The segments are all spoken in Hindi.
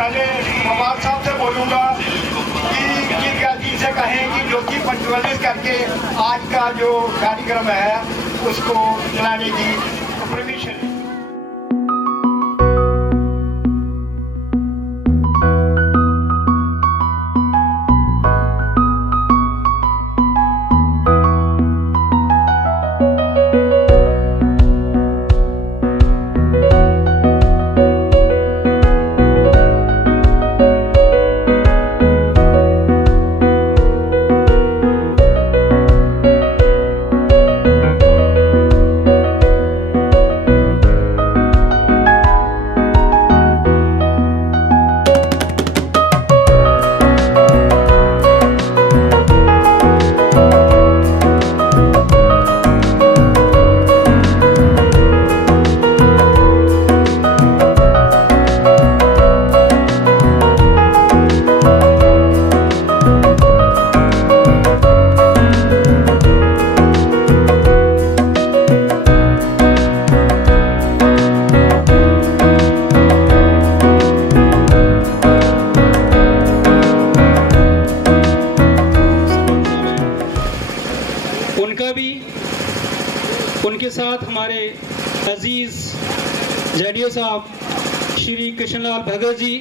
पहले फवाद साहब से बोलूँगा कि जी से कहें कि जो कि पंचवलिस करके आज का जो कार्यक्रम है उसको चलाने की परमिशन। उनके साथ हमारे अजीज़ जेडीओ साहब श्री कृष्णलाल भगत जी,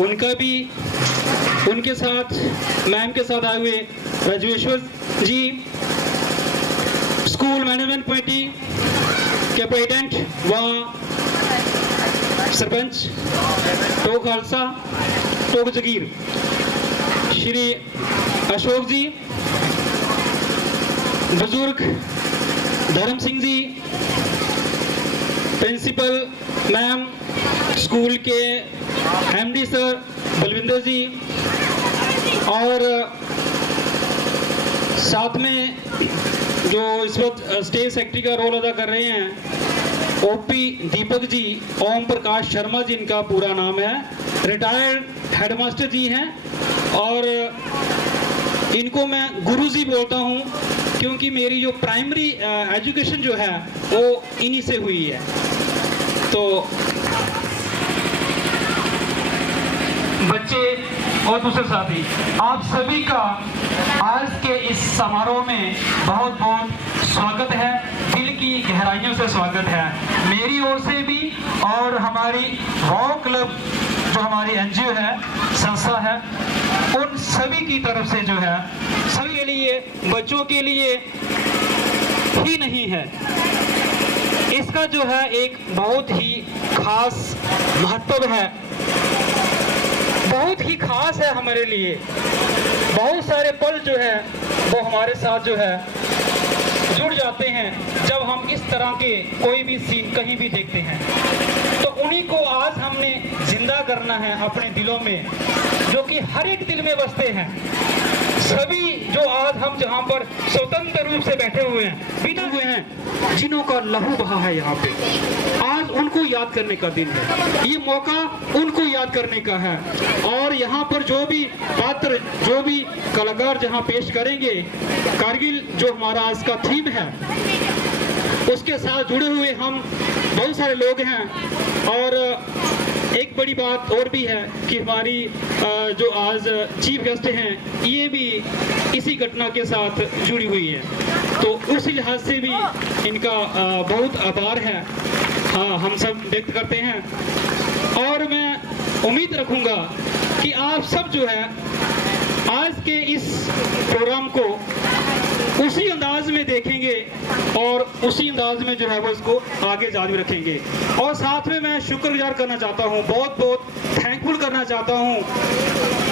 उनका भी, उनके साथ मैम के साथ आए हुए राजवेश्वर जी, स्कूल मैनेजमेंट कमेटी के प्रेसिडेंट व सरपंच टोक खालसा टोक जगीर श्री अशोक जी, बुजुर्ग धर्म Singh ji, principal ma'am, school के एमडी सर बलविंदर जी, और साथ में जो इस वक्त स्टेट सेक्रेटरी का रोल अदा कर रहे हैं ओपी दीपक जी, ओम प्रकाश शर्मा जी इनका पूरा नाम है, रिटायर्ड हेडमास्टर जी हैं, और इनको मैं गुरुजी बोलता हूँ क्योंकि मेरी जो प्राइमरी एजुकेशन जो है वो इन्हीं से हुई है। तो बच्चे और दूसरे साथी, आप सभी का आज के इस समारोह में बहुत बहुत स्वागत है, दिल की गहराइयों से स्वागत है मेरी ओर से भी, और हमारी वॉक क्लब जो हमारी एनजीओ है, संस्था है, उन सभी की तरफ से जो है, सभी के लिए, बच्चों के लिए ही नहीं है, इसका जो है एक बहुत ही खास महत्व है, बहुत ही खास है हमारे लिए। बहुत सारे पल जो है वो हमारे साथ जो है जुड़ जाते हैं जब हम इस तरह के कोई भी सीन कहीं भी देखते हैं, तो उन्हीं को आज हमने जिंदा करना है अपने दिलों में, जो कि हर एक दिल में बसते हैं। सभी जो आज हम जहाँ पर स्वतंत्र रूप से बैठे हुए हैं, बिना हुए हैं, जिन्हों का लहू बहा है यहाँ पे, आज उनको याद करने का दिन है, ये मौका उनको याद करने का है। और यहाँ पर जो भी पात्र, जो भी कलाकार जहाँ पेश करेंगे, कारगिल जो हमारा आज का थीम है, उसके साथ जुड़े हुए हम बहुत सारे लोग हैं। और एक बड़ी बात और भी है कि हमारी जो आज चीफ गेस्ट हैं, ये भी इसी घटना के साथ जुड़ी हुई है, तो उस लिहाज से भी इनका बहुत आभार है, हम सब व्यक्त करते हैं। और मैं उम्मीद रखूंगा कि आप सब जो है आज के इस प्रोग्राम को उसी अंदाज में देखेंगे और उसी अंदाज में जो है वो इसको आगे जारी रखेंगे। और साथ में मैं शुक्रगुजार करना चाहता हूँ, बहुत बहुत थैंकफुल करना चाहता हूँ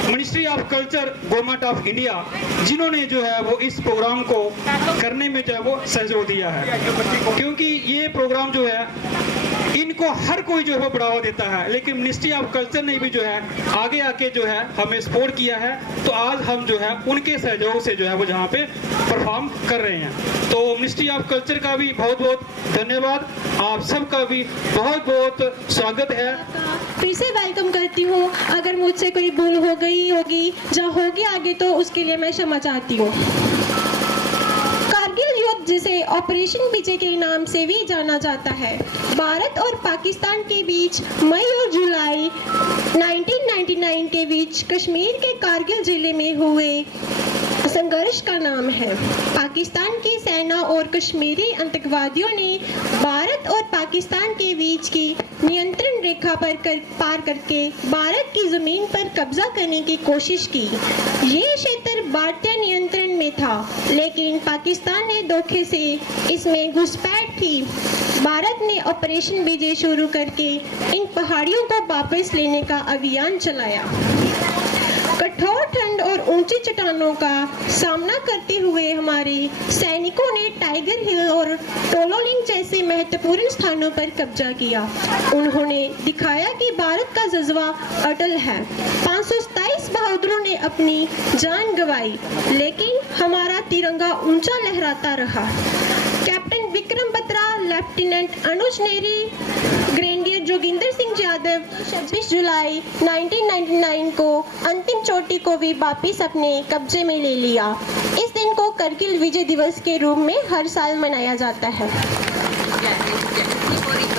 ministry of culture government of India, जिन्होंने जो है वो इस प्रोग्राम को करने में जो है वो सहयोग दिया है, क्योंकि ये प्रोग्राम जो है इनको हर कोई जो है वो बढ़ावा देता है, लेकिन मिनिस्ट्री ऑफ कल्चर ने भी जो है आगे आके जो है हमें सपोर्ट किया है, तो आज हम जो है उनके सहयोग से जो है वो जहाँ पे परफॉर्म कर रहे हैं। तो मिनिस्ट्री ऑफ कल्चर का भी बहुत बहुत धन्यवाद, आप सबका भी बहुत बहुत स्वागत है। फिर से वेलकम करती हूँ, अगर मुझसे कोई भूल हो गई होगी या होगी आगे तो उसके लिए मैं क्षमा चाहती हूँ। कारगिल युद्ध, जिसे ऑपरेशन विजय के नाम से भी जाना जाता है, भारत और पाकिस्तान के बीच मई और जुलाई बीच कश्मीर के कारगिल जिले में हुए संघर्ष का नाम है। पाकिस्तान की सेना और कश्मीरी आतंकवादियों ने भारत और पाकिस्तान के बीच की नियंत्रण रेखा पार करके भारत की जमीन पर कब्जा करने की कोशिश की। ये क्षेत्र भारतीय नियंत्रण में था, लेकिन पाकिस्तान ने धोखे से इसमें घुसपैठ की। भारत ने ऑपरेशन विजय शुरू करके इन पहाड़ियों को वापस लेने का अभियान चलाया। कठोर ठंड और ऊंची चट्टानों का सामना करते हुए हमारे सैनिकों ने टाइगर हिल और टोलोलिंग जैसे महत्वपूर्ण स्थानों पर कब्जा किया। उन्होंने दिखाया कि भारत का जज्बा अटल है। 527 बहादुरों ने अपनी जान गंवाई, लेकिन हमारा तिरंगा ऊंचा लहराता रहा। कैप्टन विक्रम बत्रा, लेफ्टिनेंट अनुज नेरी, ग्रेनेडियर जोगिंदर सिंह यादव 26 जुलाई 1999 को अंतिम चोटी को भी वापिस अपने कब्जे में ले लिया। इस दिन को करगिल विजय दिवस के रूप में हर साल मनाया जाता है।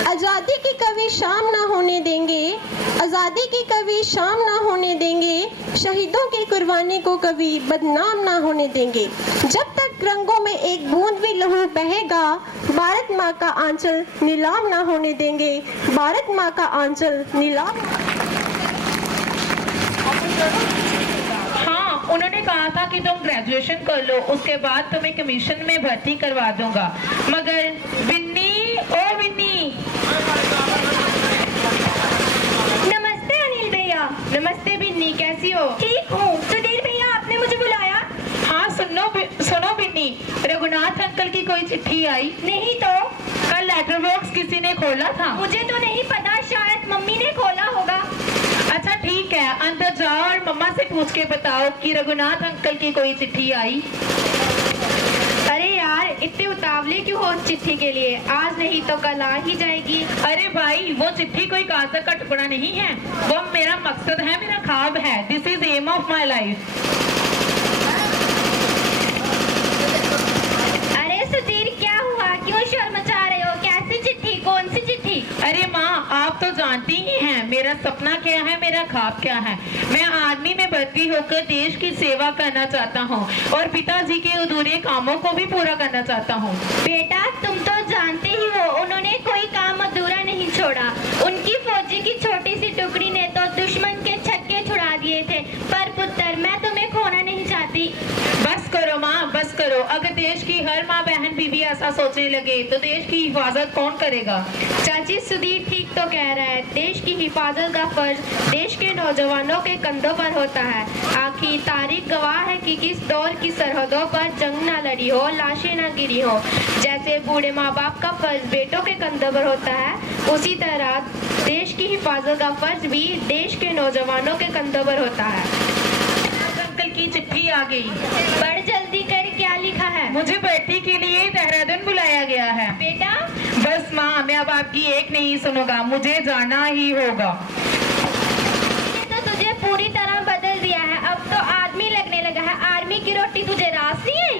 आज़ादी की कभी शाम ना होने देंगे, आज़ादी की कभी शाम ना होने देंगे, शहीदों की कुर्बानी को कभी बदनाम ना होने देंगे। जब तक रंगों में एक बूंद भी लहू बहेगा, भारत माँ का आंचल नीलाम ना होने देंगे, भारत माँ का आंचल नीलाम। हाँ, उन्होंने कहा था कि तुम ग्रेजुएशन कर लो, उसके बाद तुम्हें कमीशन में भर्ती करवा दूंगा। मगर बिन्नी, ओ बिन्नी। नमस्ते अनिल भैया। नमस्ते बिन्नी, कैसी हो? ठीक हूँ। सुधीर भैया, आपने मुझे बुलाया? हाँ, सुनो बिन्नी, रघुनाथ अंकल की कोई चिट्ठी आई? नहीं तो। कल लेटर बॉक्स किसी ने खोला था? मुझे तो नहीं पता, शायद मम्मी ने खोला होगा। अच्छा ठीक है, अंदर जाओ और मम्मा से पूछ के बताओ कि रघुनाथ अंकल की कोई चिट्ठी आई। अरे यार, इतने उतावले क्यों हो चिट्ठी के लिए? आज नहीं तो कल आ ही जाएगी। अरे भाई, वो चिट्ठी कोई कागज का टुकड़ा नहीं है, वो मेरा मकसद है, मेरा ख्वाब है। This is aim of my life. अरे सुधीर, क्या हुआ? क्यों शोर मचा रहे हो? कैसी चिट्ठी? कौन सी चिट्ठी? अरे माँ, आप तो जानती ही हैं मेरा सपना क्या है, मेरा ख्वाब क्या है। मैं आर्मी में भर्ती होकर देश की सेवा करना चाहता हूँ और पिताजी के अधूरे कामों को भी पूरा करना चाहता हूँ। बेटा, तुम तो जानते ही हो, उन्होंने कोई काम अधूरा नहीं छोड़ा। उनकी फौजी की छोटी सी टुकड़ी ने तो दुश्मन के छक्के छुड़ा दिए थे। पर पुत्र, मैं तुम्हें खोना नहीं चाहती। बस करो माँ, बस करो। अगर देश की हर माँ बहन बीवी ऐसा सोचने लगे तो देश की हिफाजत कौन करेगा? चाची, सुधीर ठीक तो कह रहा है। देश की हिफाजत का फर्ज देश के नौजवानों के कंधों पर होता है। आखिर तारीख गवाह है कि किस दौर की सरहदों पर जंग ना लड़ी हो, लाशें ना गिरी हो। जैसे बूढ़े माँ बाप का फर्ज बेटों के कंधों पर होता है, उसी तरह देश की हिफाजत का फर्ज भी देश के नौजवानों के कंधों पर होता है। अंकल की चिट्ठी आ गई। बड़ जल्दी कर, क्या लिखा है? मुझे भर्ती के लिए देहरादून बुलाया गया है। बेटा, बस माँ, मैं अब आपकी एक नहीं सुनूंगा, मुझे जाना ही होगा। तो तुझे पूरी तरह बदल दिया है। अब तो आदमी लगने लगा है। आर्मी की रोटी तुझे रास नहीं आई?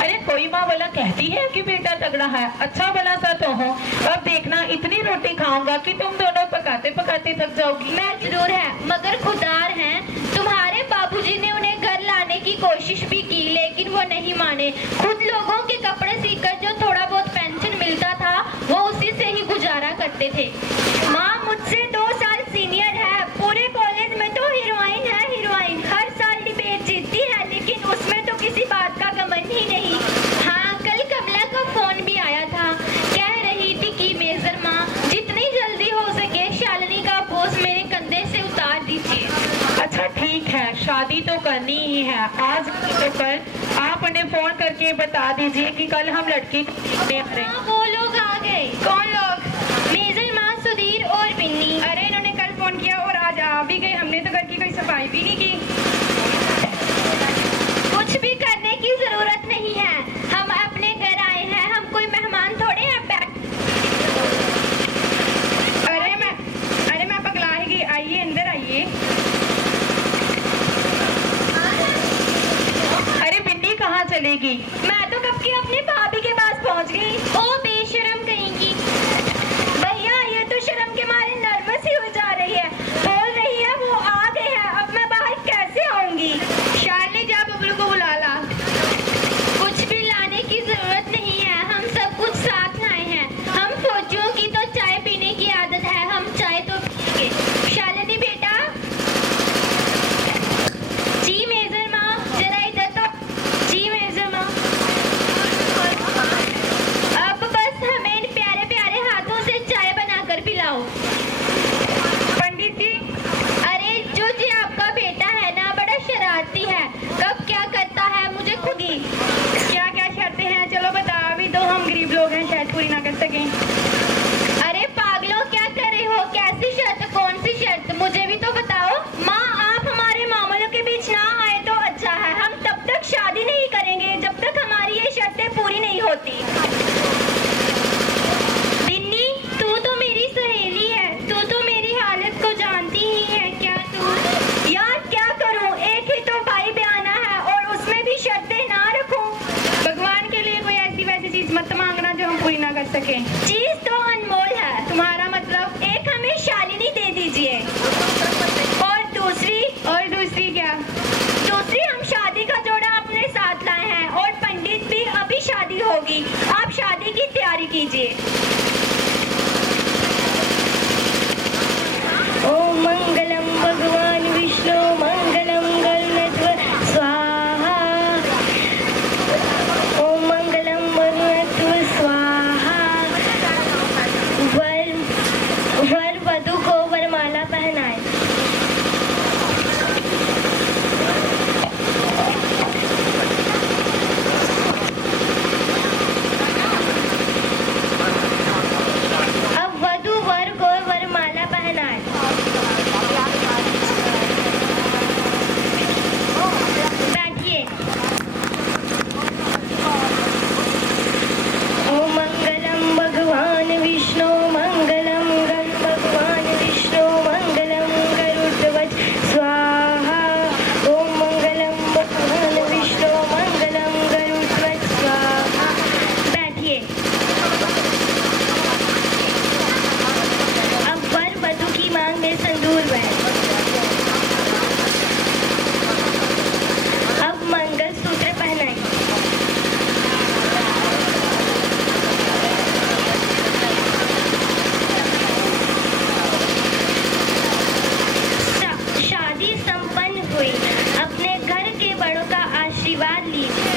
अरे कोई माँ भला कहती है कि बेटा तगड़ा है, अच्छा भला सा तो हो। अब देखना, इतनी रोटी खाऊंगा कि तुम दोनों पकाते पकाते थक जाओगी। मैं जरूर है, मगर खुदार हैं। तुम्हारे बाबूजी ने उन्हें घर लाने की कोशिश भी की, लेकिन वो नहीं माने। खुद लोगों के कपड़े सीकर जो थोड़ा बहुत पेंशन मिलता था, वो उसी से ही गुजारा करते थे। माँ मुझसे 2 साल सीनियर है। पूरे कॉलेज में तो हीरोइन है, हीरोइन। हर साल डिबेट जीतती है, लेकिन उसमें तो किसी बात का गमन ही नहीं। हाँ, कल कमला का फोन भी आया था। कह रही थी कि मेजर माँ, जितनी जल्दी हो सके शालिनी का बोझ मेरे कंधे से उतार दीजिए। अच्छा ठीक है, शादी तो करनी ही है। आज तो कल आप उन्हें फोन करके बता दीजिए कि कल हम लड़की देखने आ रहे हैं। वो लोग आ गए। कौन लोग? मेजर माँ, सुधीर और बिन्नी। अरे इन्होंने कल फोन किया और आज आ भी गए। हमने तो घर की कोई सफाई भी नहीं की। कुछ भी करने की जरूरत नहीं है, हम अपने घर आए हैं, हम कोई मेहमान थोड़े हैं। अरे मैं पगला ही गई। आइए, अंदर आइए। अरे बिन्नी कहाँ चलेगी? मैं तो कब की अपनी भाभी के पास पहुंच गई। ओ बेशरम कहेंगी। भैया, ये तो शर्म के मारे नर्वस ही हो जा रही है। बोल रही है वो आ गए हैं। अब मैं क्या करता है मुझे खुद ही। क्या क्या शर्तें हैं, चलो बता भी दो, हम गरीब लोग हैं, शायद पूरी ना कर सकें। अरे पागलों, क्या कर रहे हो? कैसी शर्त? कौन सी शर्त? मुझे भी तो बताओ। माँ, आप हमारे मामलों के बीच ना आए तो अच्छा है। हम तब तक शादी नहीं करेंगे जब तक हमारी ये शर्तें पूरी नहीं होती। बिन्नी, तू तो मेरी सहेली है, तू तो मेरी हालत को जानती ही है। क्या तू? यार क्या करूं, एक ही तो भाई बयाना है और उसमें भी शर्तें ना रखूं। भगवान के लिए कोई ऐसी वैसी चीज मत मांगना जो हम पूरी ना कर सकें। चीज तो अनमोल है। तुम्हारा मतलब? एक हमें शालिनी दे दीजिए। और दूसरी क्या? दूसरी, हम शादी का जोड़ा अपने साथ लाए हैं और पंडित भी अभी शादी होगी। आप शादी की तैयारी कीजिए। ओम मंगलम भगवान विष्णु मंगलम गरुड़ध्वज स्वाहा। ओम मंगलम गरुड़ध्वज स्वाहा। वर वधु को वरमाला पहनाए। अब वधु वर को वरमाला पहनाए। बैठिए। ओम मंगलम भगवान विष्णु मंगलम भगवान विष्णु मंगलम गरुड़ध्वज स्वाहा। ओम मंगलम भगवान विष्णु मंगलम गरुड़ध्वज स्वाहा। बैठिए। अब वर वधु की मांग में संदूर बहे। अब मंगल सूत्र पहनाए। शादी संपन्न हुई। अपने घर के बड़ों का आशीर्वाद लीजिए।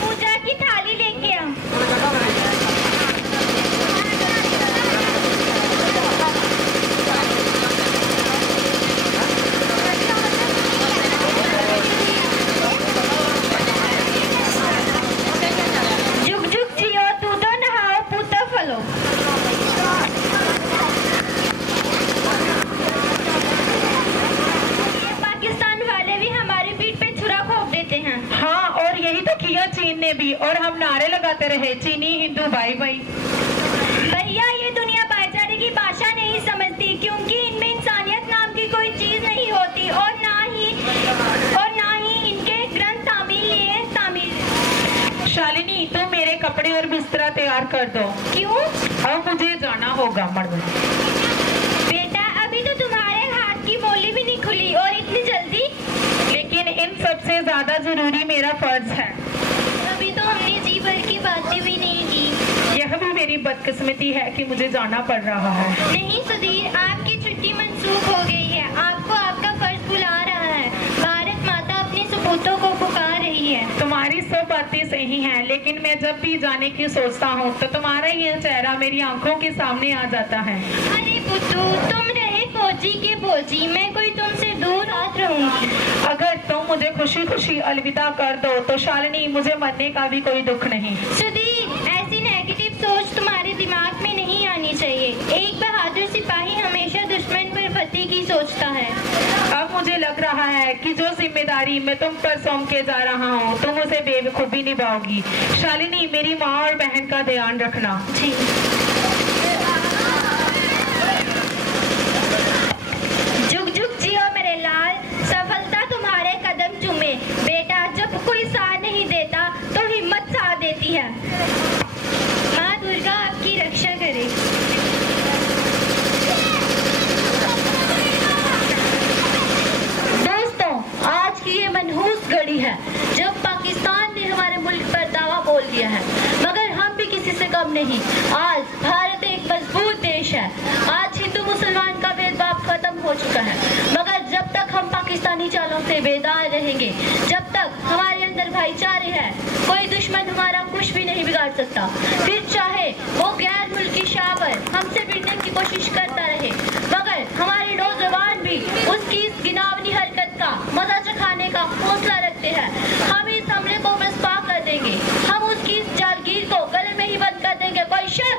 पूजा की थाली लेके आओ। जुग जुग जियो, दूधो नहाओ, पूतो फलो। ये पाकिस्तान वाले भी हमारी पीठ पे छुरा घोंप देते हैं। हाँ, और यही तो किया चीन ने भी, और हम नारे लगाते रहे चीनी हिंदू भाई भाई। भैया, ये दुनिया भाईचारे की भाषा नहीं समझती, क्योंकि इनमें इंसानियत नाम की कोई चीज नहीं होती और ना ही इनके ग्रंथ तामील। शालिनी, तुम मेरे कपड़े और बिस्तरा तैयार कर दो। क्यों? अब मुझे जाना होगा मर्द। बेटा, अभी तो तुम्हारे हाथ की मोली भी नहीं खुली और इतनी जल्दी। लेकिन इन सबसे ज्यादा जरूरी मेरा फर्ज है। अभी तो हमने जी भर की बातें भी नहीं की। यह भी मेरी बदकिस्मती है कि मुझे जाना पड़ रहा है। नहीं सुधीर, आपकी छुट्टी मंसूख हो गई है। आपको आपका फर्ज बुला रहा है। भारत माता अपने सपूतों को पुकार रही है। तुम्हारी सब बातें सही हैं, लेकिन मैं जब भी जाने की सोचता हूँ तो तुम्हारा यह चेहरा मेरी आंखों के सामने आ जाता है। अरे पुत्तू, तुम रहे फौजी के फौजी, मैं कोई तुमसे दूर हाथ रहूंगी। अगर तुम मुझे खुशी खुशी अलविदा कर दो तो शालिनी, मुझे मरने का भी कोई दुख नहीं। सुधीर, ऐसी नेगेटिव सोच तुम्हारे दिमाग में नहीं आनी चाहिए। एक बहादुर सिपाही हमेशा दुश्मन पर फतेह की सोचता है। अब मुझे लग रहा है कि जो जिम्मेदारी मैं तुम पर सौंप के जा रहा हूँ तुम उसे बेवकूफी निभाओगी। शालिनी, मेरी माँ और बहन का ध्यान रखना। जी। जुग जुग जियो मेरे लाल, सफलता तुम्हारे कदम चूमे। बेटा, जब कोई साथ नहीं देता तो हिम्मत साथ देती है। माँ दुर्गा आपकी रक्षा करे। दोस्तों, आज की ये मनहूस घड़ी है जब पाकिस्तान ने हमारे मुल्क पर दावा बोल दिया है, मगर हम भी किसी से कम नहीं। आज भारत एक मजबूत देश है। आज हिंदू मुसलमान का भेदभाव खत्म हो चुका है, मगर जब तक हम पाकिस्तानी चालों से बेदार रहेंगे, जब तक हमारे अंदर भाईचारे है, कोई दुश्मन हमारा कुछ भी नहीं बिगाड़ सकता। फिर चाहे वो गैर मुल्की शावर हमसे भिड़ने की कोशिश करता रहे, का हौसला रखते हैं। हम इस हमले को मिसबा कर देंगे, हम उसकी जागीर को गले में ही बंद कर देंगे। कोई शक?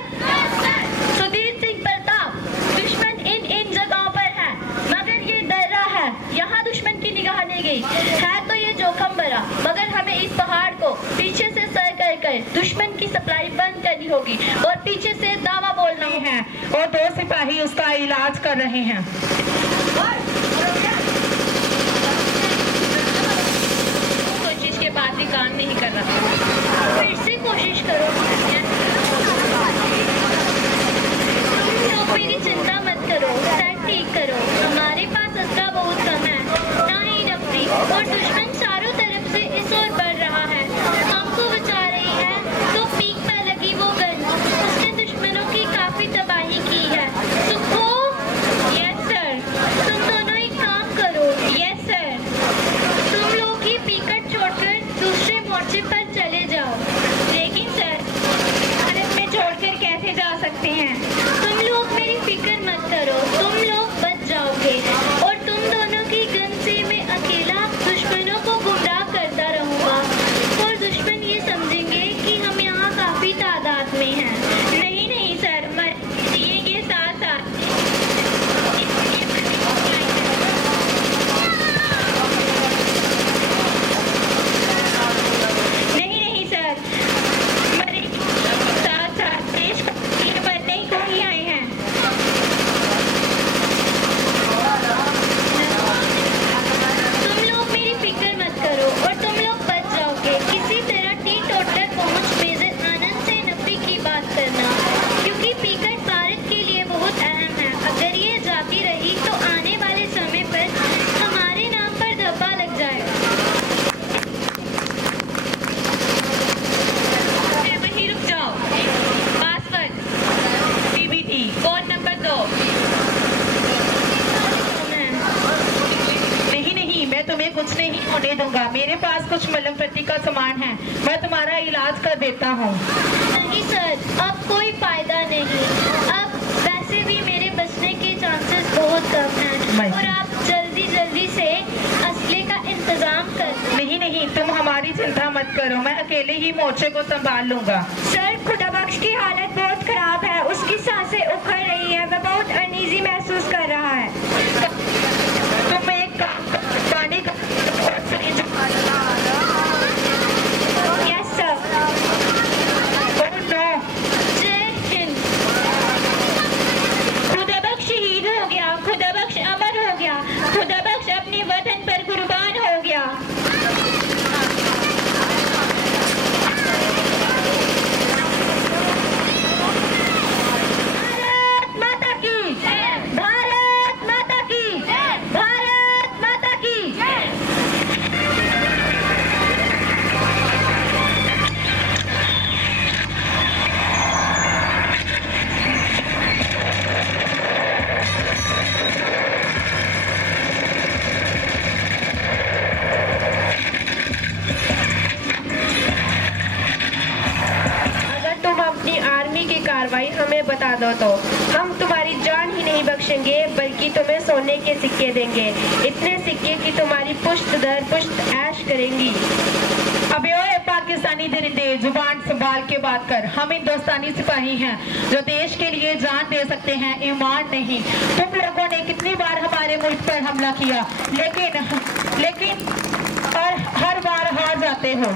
सुधीर सिंह प्रताप, दुश्मन इन जगहों पर है, मगर ये डर रहा है, यहाँ दुश्मन की निगाह नहीं गई है, तो ये जोखिम भरा, मगर हमें इस पहाड़ को पीछे से सर कर दुश्मन की सप्लाई बंद करनी होगी और पीछे से दावा बोलना है और 2 सिपाही उसका इलाज कर रहे हैं। कोशिश के बाद भी काम नहीं कर रहा, फिर से कोशिश करो। तुम लोग मेरी चिंता मत करो, सर ठीक करो, हमारे पास अस्त्र बहुत कम है, ना ही नफरी, और दुश्मन चारों तरफ से इस ओर बढ़ रहा है, हमको बचा रही है। तो पीक में लगी वो गन, उसने दुश्मनों की काफी तबाही की है। सुखो? Yes sir. तुम दोनों एक काम करो। Yes sir. तुम लोग ही पीकट छोड़कर दूसरे मोर्चे पर चले जाओ। लेकिन सर, भारत में छोड़कर कैसे जा सकते हैं? तुम लोग मेरी फिक्र मत करो, तुम लोग बच जाओगे, और तुम दोनों की गन से मैं अकेला दुश्मनों को गुमराह करता रहूंगा, और दुश्मन ये समझेंगे कि हम यहाँ काफी तादाद में हैं। नहीं नहीं सर, ये साथ साथ नहीं सर, मरे साथ साथ देश को मरने को ही आए हैं। तुम लोग मेरी फिक्र मत करो और तुम लोग बच जाओगे। किसी तरह टी-टोटल पहुंच मेजर आनंद से नफरी की बात करना, क्योंकि पीकट भारत के लिए बहुत अहम है। अगर ये जाती रही तो आने वाले समय पर हमारे नाम पर धब्बा लग जाएगा। वहीं रुक जाओ। Password PBT code number 2। नहीं, मैं तुम्हें कुछ नहीं होने दूंगा। मेरे पास कुछ मलहम पट्टी का सामान है, मैं तुम्हारा इलाज कर देता हूँ। नहीं सर, अब कोई फायदा नहीं, अब वैसे भी मेरे बचने के चांसेस बहुत कम हैं, और आप जल्दी से असले का इंतजाम कर। नहीं, तुम हमारी चिंता मत करो, मैं अकेले ही मोर्चे को संभाल लूंगा। सर, खुदाबख्श की हालत बहुत खराब है, उसकी सांसें उखड़ रही हैं, वह बहुत अनईजी महसूस कर रहा है। तुम एक पानी का यस सर। जय हिंद। खुदाबख्श शहीद हो गया, खुदाबख्श अमर हो गया, खुदाबख्श अपने वतन पर कुर्बान हो गया। भारत माता की, भारत माता की, भारत माता की। अगर तुम अपनी आर्मी की कार्रवाई हमें बता दो तो हम तुम्हारी जान ही नहीं बख्शेंगे, बल्कि तुम्हें सोने के सिक्के देंगे, इतने सिक्के कि तुम्हारी पुश्त दर पुश्त ऐश करेंगी। अबे ओए पाकिस्तानी दरिंदे, जुबान संभाल के बात कर। हम हिंदुस्तानी सिपाही हैं जो देश के लिए जान दे सकते हैं, ईमान नहीं। तुम लोगों ने कितनी बार हमारे मुल्क पर हमला किया, लेकिन और हर बार हार जाते हो।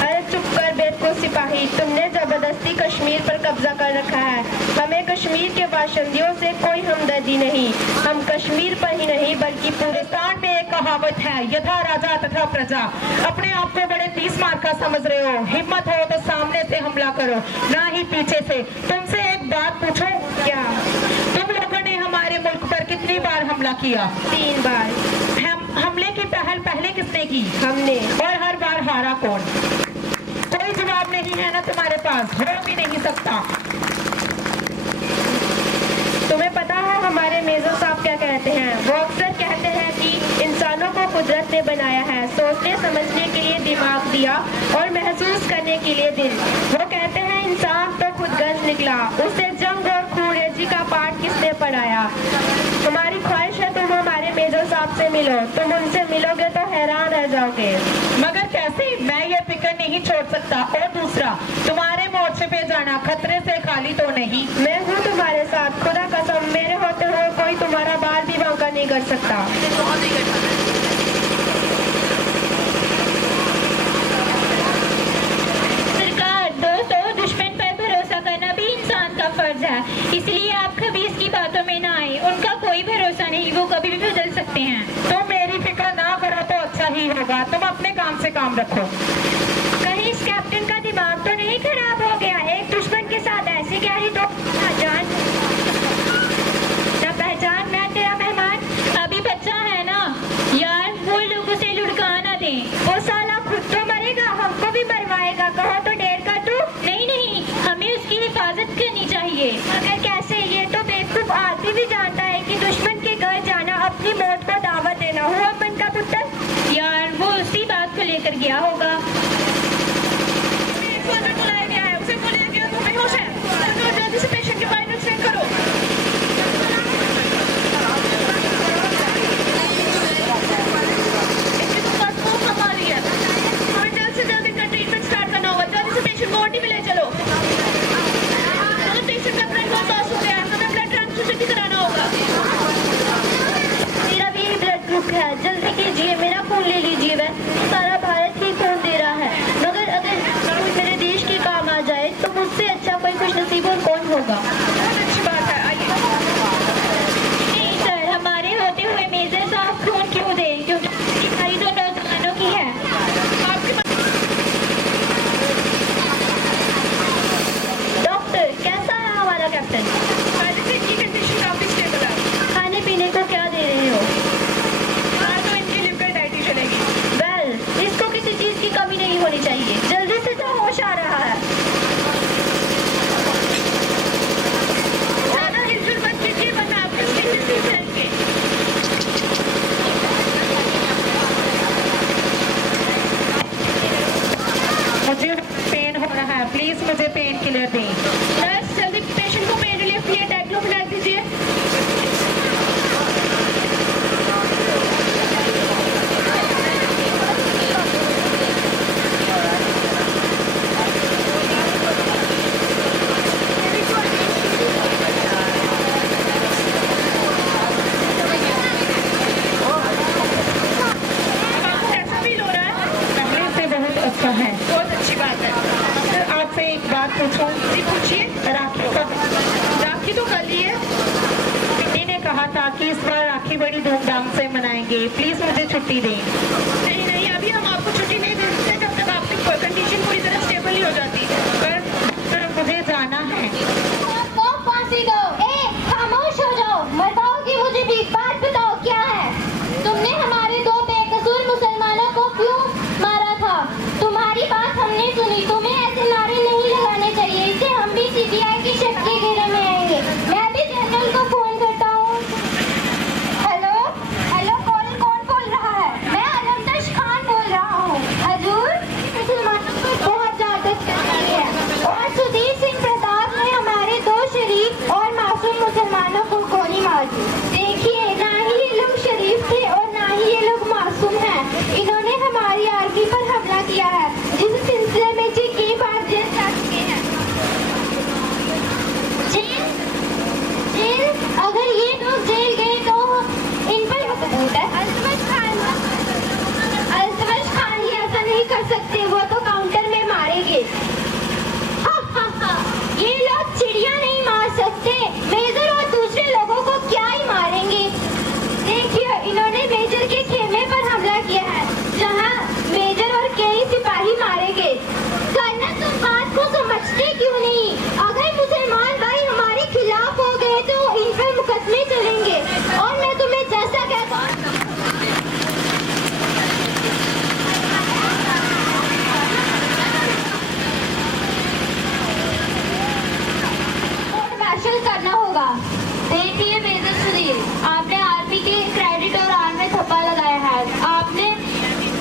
अरे चुप कर बेवकूफ सिपाही, तुमने जबरदस्ती कश्मीर पर कब्जा कर रखा है। हमें कश्मीर के बाशिंदों से कोई हमदर्दी नहीं, हम कश्मीर पर ही नहीं बल्कि पूरे हिंदुस्तान में एक कहावत है, यथा राजा तथा प्रजा। अपने आप को बड़े 30 मार्का समझ रहे हो, हिम्मत हो तो सामने से हमला करो, ना ही पीछे से। तुमसे एक बात पूछूं? क्या? तुम लोगों ने हमारे मुल्क पर कितनी बार हमला किया? 3 बार। हमले की पहल पहले किसने की? हमने। और हर बार हारा कौन? कोई जवाब नहीं है ना तुम्हारे पास, हो भी नहीं सकता। तुम्हें पता है हमारे मेजर साहब क्या कहते हैं? वो अक्सर कहते हैं कि इंसानों को कुदरत ने बनाया है, सोचने समझने के लिए दिमाग दिया और महसूस करने के लिए दिल। वो कहते हैं इंसान तो खुदगर्ज निकला, उसे जंग और खूनरेजी का पाठ किसने पढ़ाया? हमारी ख्वाहिश है तुम हमारे मेजर साहब से मिलो, तुम उनसे मिलोगे तो हैरान रह जाओगे। मगर कैसे? मैं ये फिक्र नहीं छोड़ सकता। और दूसरा, तुम्हारे मोर्चे पे जाना खतरे से खाली तो नहीं? मैं हूँ तुम्हारे साथ, खुदा कसम, मेरे होते हुए कोई तुम्हारा बाल भी बांका नहीं कर सकता। सरकार, दोस्त और दुश्मन पर भरोसा करना भी इंसान का फर्ज है, इसलिए आप कभी इसकी बातों में ना आए। उनका कोई भरोसा नहीं, वो कभी भी बदल सकते हैं। तुम मेरी फिक्र ना करो तो अच्छा ही होगा। तुम अपने काम से काम रखो। कहीं इस कैप्टन का दिमाग तो नहीं खराब हो गया? एक दुश्मन के साथ ऐसी गहरी तो ना पहचान, मैं तेरा मेहमान। अभी बच्चा है ना यार, वो लोगों से लुढ़का ना दे। वो साला खुद तो मरेगा, हमको भी मरवाएगा। कहो तो डेर कर तू। नहीं नहीं, हमें उसकी हिफाजत करनी चाहिए। मगर कैसे? ये तो बेवकूफ आदमी भी जानता है कि दुश्मन के घर जाना अपनी मौत को दावत देना हुआ मन का पुत्र। यार वो उसी बात को लेकर गया होगा। उसे बुलाया गया तो बेहोश है। जल्दी से पेशेंट के बारे में चेक करो। इसकी तो सांस बहुत कम आ रही है। हमें जल्द से जल्द इनका ट्रीटमेंट स्टार्ट करना होगा। जल्दी से पेशेंट को ओटी में ले चलो। अगर पेशेंट का ब्लड बहुत लॉस हो गया है, हमें ब्लड ट्रांसफ्यूजन भी कराना होगा। मेरा भी ब्लड ग्रुप है, जल्दी कीजिए, मेरा खून ले लीजिए। वह सारा भारत ही खून दे रहा है, मगर अगर कोई मेरे देश के काम आ जाए तो मुझसे अच्छा कोई खुशनसीब और कौन होगा। अच्छी बात है, आइए। नहीं सर, हमारे होते हुए मेजर साहब खून क्यों दे? क्योंकि हमारी तो नौजवानों की है। डॉक्टर, कैसा है हमारा कैप्टन? की कंडीशन काफी स्टेबल है। खाने पीने को क्या दे रहे हो? तो इनकी लिमिटेड डाइट ही चलेगी। वेल, इसको किसी चीज की कमी नहीं होनी चाहिए। जल्दी से तो होश आ रहा है। ज़्यादा हिलजुल मत कीजिए वरना आपके स्टेशन से जाएंगे। मुझे पेन हो रहा है, प्लीज मुझे पेन किलर दें। नर्स, जल्दी पेशेंट को पेन रिलीफ के लिए डाइक्लोफिनाक दीजिए। कैसा फील हो रहा है? पहले से बहुत अच्छा है। बहुत अच्छी बात है। सर, आपसे एक बात पूछूं? जी पूछिए। राखी कब? राखी तो कल ही है। पिन्नी ने कहा था कि इस बार राखी बड़ी धूमधाम से मनाएंगे। प्लीज मुझे छुट्टी दें। नहीं नहीं, अभी हम आपको छुट्टी नहीं दे सकते जब तक आपकी कंडीशन पूरी तरह स्टेबल नहीं हो जाती। पर मुझे जाना है। आपको फांसी दो। खामोश हो जाओ, बताओ कि मुझे भी बात बताओ, क्या है? तुमने हमारे दो बेकसूर मुसलमानों को क्यों मारा था? तुम्हारी बात हमने सुनी, तुम्हें ऐसे नारे नहीं लगाने चाहिए। इससे हम भी सीबीआई की शक के घेरे में आएंगे। मैं भी जनरल को फोन करता हूँ। हेलो हेलो, कौन बोल रहा है? मैं अलमदश खान बोल रहा हूँ। हजूर, मुसलमानों को बहुत ज्यादा करती है और सुधीर सिंह प्रताप ने हमारे दो शरीफ और मासूम मुसलमानों को गोली मार दी। देखिए, ना ही ये लोग शरीफ थे और ना ही ये लोग मासूम हैं। इन्होंने हमारी आर्मी पर हमला किया है, जिस सिलसिले में जी कई बार जेल जा चुके हैं। जेल? अगर ये लोग जेल गए तो इन पर सबूत है। अल्तमश खान ये ऐसा नहीं कर सकते, वो तो काउंटर में मारेंगे। ये लोग चिड़िया नहीं मार सकते, मेजर और दूसरे लोगों को क्या ही मारेंगे। देखिए, इन्होंने मेजर के खेमे पर हमला किया है, जहां मेजर और कई सिपाही मारे गए। कर्नल, तुम बात को समझते क्यों नहीं? अगर मुसलमान भाई हमारे खिलाफ हो गए तो इन पर मुकदमे चलेंगे। और मैं तुम्हें जैसा कहता हूं, मार्शल करना होगा। देखिए मेजर सुधीर, आपने आर्मी के क्रेडिट और आर्म में थप्पा लगाया है। आपने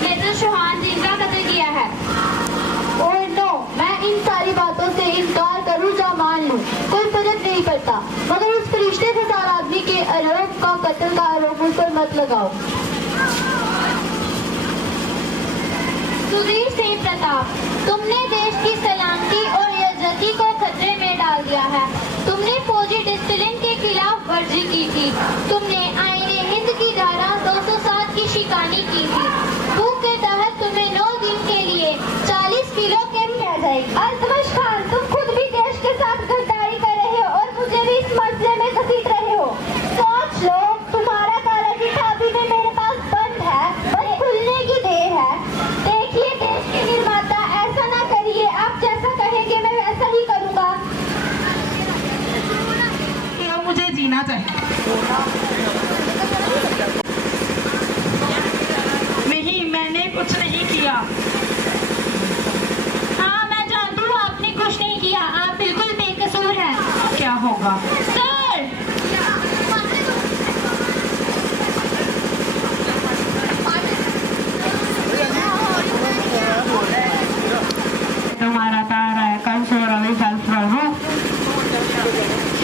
मेजर चौहान जी का कत्ल किया है। और नो, मैं इन सारी बातों से इनकार करूं या मान लूं, कोई फर्क नहीं पड़ता। मगर उस फरिश्ते से आदमी के आरोप का कत्ल का आरोप मुझ पर मत लगाओ। सुधीर सिंह प्रताप, तुमने देश की सलामती और इज्जती को खतरे में डाल दिया है। तुमने फौजी डिसिप्लिन के खिलाफ वर्जी की थी। तुमने आईने हिंद की धारा 207 की शिकानी की थी। भूख के तहत तुम्हें 9 दिन के लिए 40 किलो कैम किया जाएगी। अल्तमश खान, तुम खुद भी देश के साथ गद्दारी कर रहे हो और मुझे भी इस मसले में घसीट रहे हो। सोच लो, तुम्हारा काला चिट्ठा अभी भी मेरे पास बंद है, बस खुलने की देर है। देखिए देश के निर्माता, ऐसा ना करिए। आप जैसा कहेंगे मैं वैसा ही करूँगा। तो मुझे जीना चाहिए। नहीं, मैंने कुछ नहीं किया। हाँ, मैं जानती हूँ आपने कुछ नहीं किया। आप बिल्कुल बेकसूर हैं। क्या होगा? सर, तुम्हारा तारा है कल सो रवि कल प्रभु।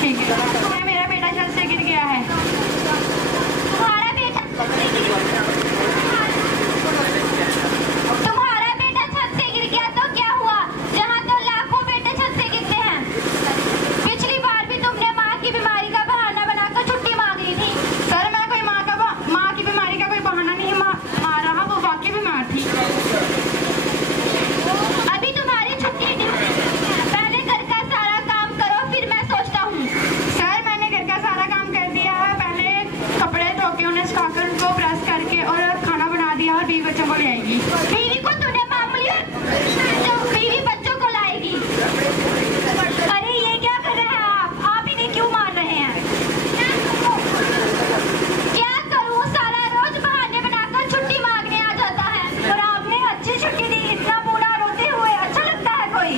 ठीक है, मेरा बेटा छत से गिर गया है। तुम्हारा बेटा छत से गिर गया तो क्या हुआ? जहाँ तो लाखों बेटे छत से गिरते हैं। पिछली बार भी तुमने माँ की बीमारी का बहाना बनाकर छुट्टी मांग ली थी। सर, मैं कोई माँ की बीमारी का कोई बहाना नहीं मार रहा, वो वाकई बीमार थी। अभी तुम्हारी छुट्टी नहीं। पहले घर का सारा काम करो, फिर मैं सोचता हूँ। सर, मैंने घर का सारा काम कर दिया है। पहले कपड़े धो के उन्हें सुखाकर उनको प्रेस करके और खाना बना दिया और बीवी बच्चों को ले आएगी। बीवी को तूने मामूली जो बीवी बच्चों को लाएगी। अरे ये क्या कर रहे हैं आप इन्हें क्यों मार रहे हैं? क्या करूं, सारा रोज बहाने बनाकर छुट्टी मांगने आ जाता है। और आपने अच्छी छुट्टी दी, इतना बूढ़ा रोते हुए अच्छा लगता है कोई?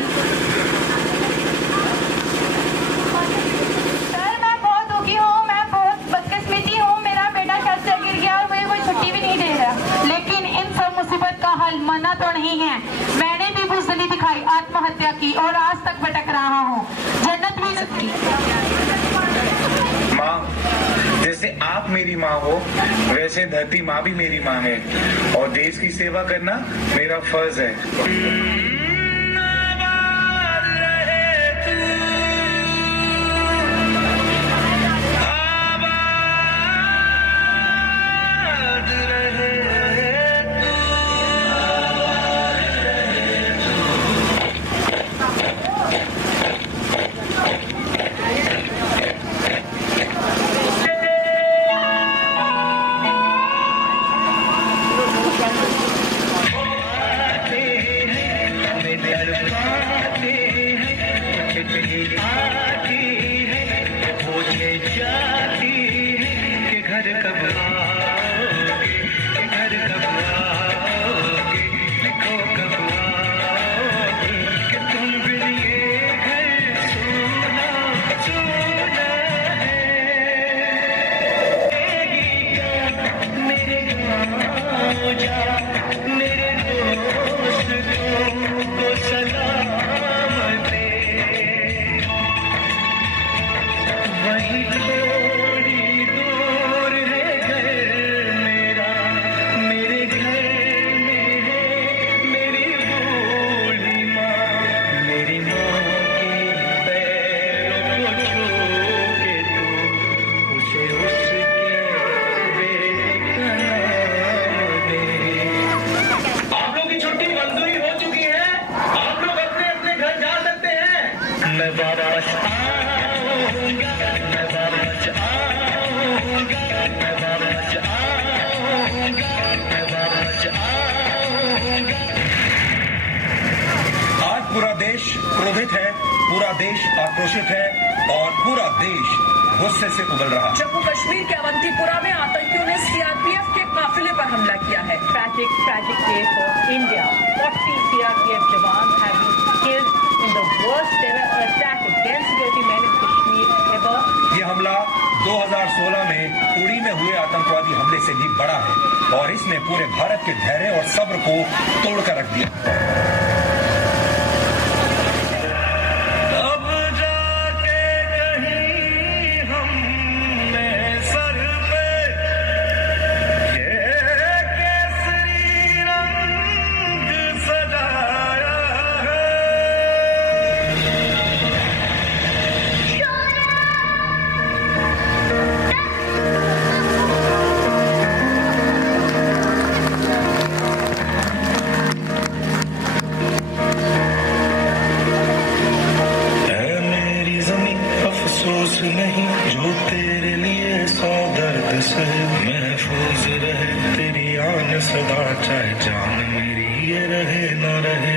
सर, मैं बहुत दुखी हूँ, मैं बहुत बदकिस्मती हूँ। मेरा बेटा छत से गिर गया और मुझे कोई छुट्टी भी नहीं दे रहा। लेकिन इन सब मुसीबत का हल मना तो नहीं है। मैंने भी बुज़दिली दिखाई, आत्महत्या की और आज तक भटक रहा हूँ। जन्नत भी नसीब माँ, जैसे आप मेरी माँ हो वैसे धरती माँ भी मेरी माँ है और देश की सेवा करना मेरा फर्ज है। पूरा देश क्रोधित है, पूरा देश आक्रोशित है और पूरा देश गुस्से से उबल रहा है। जम्मू कश्मीर के अवंतीपुरा में आतंकियों ने सीआरपीएफ के काफिले पर हमला किया है। Tragic day for India. 40 CRPF jawans have been killed in the worst terror attack against security men in Kashmir ever. ये हमला 2016 में उड़ी में हुए आतंकवादी हमले से भी बड़ा है और इसने पूरे भारत के धैर्य और सब्र को तोड़कर रख दिया। तेरे लिए 100 दर्द से महफूज रहे तेरी आन सदा, चाहे जान मेरी ये रहे न रहे।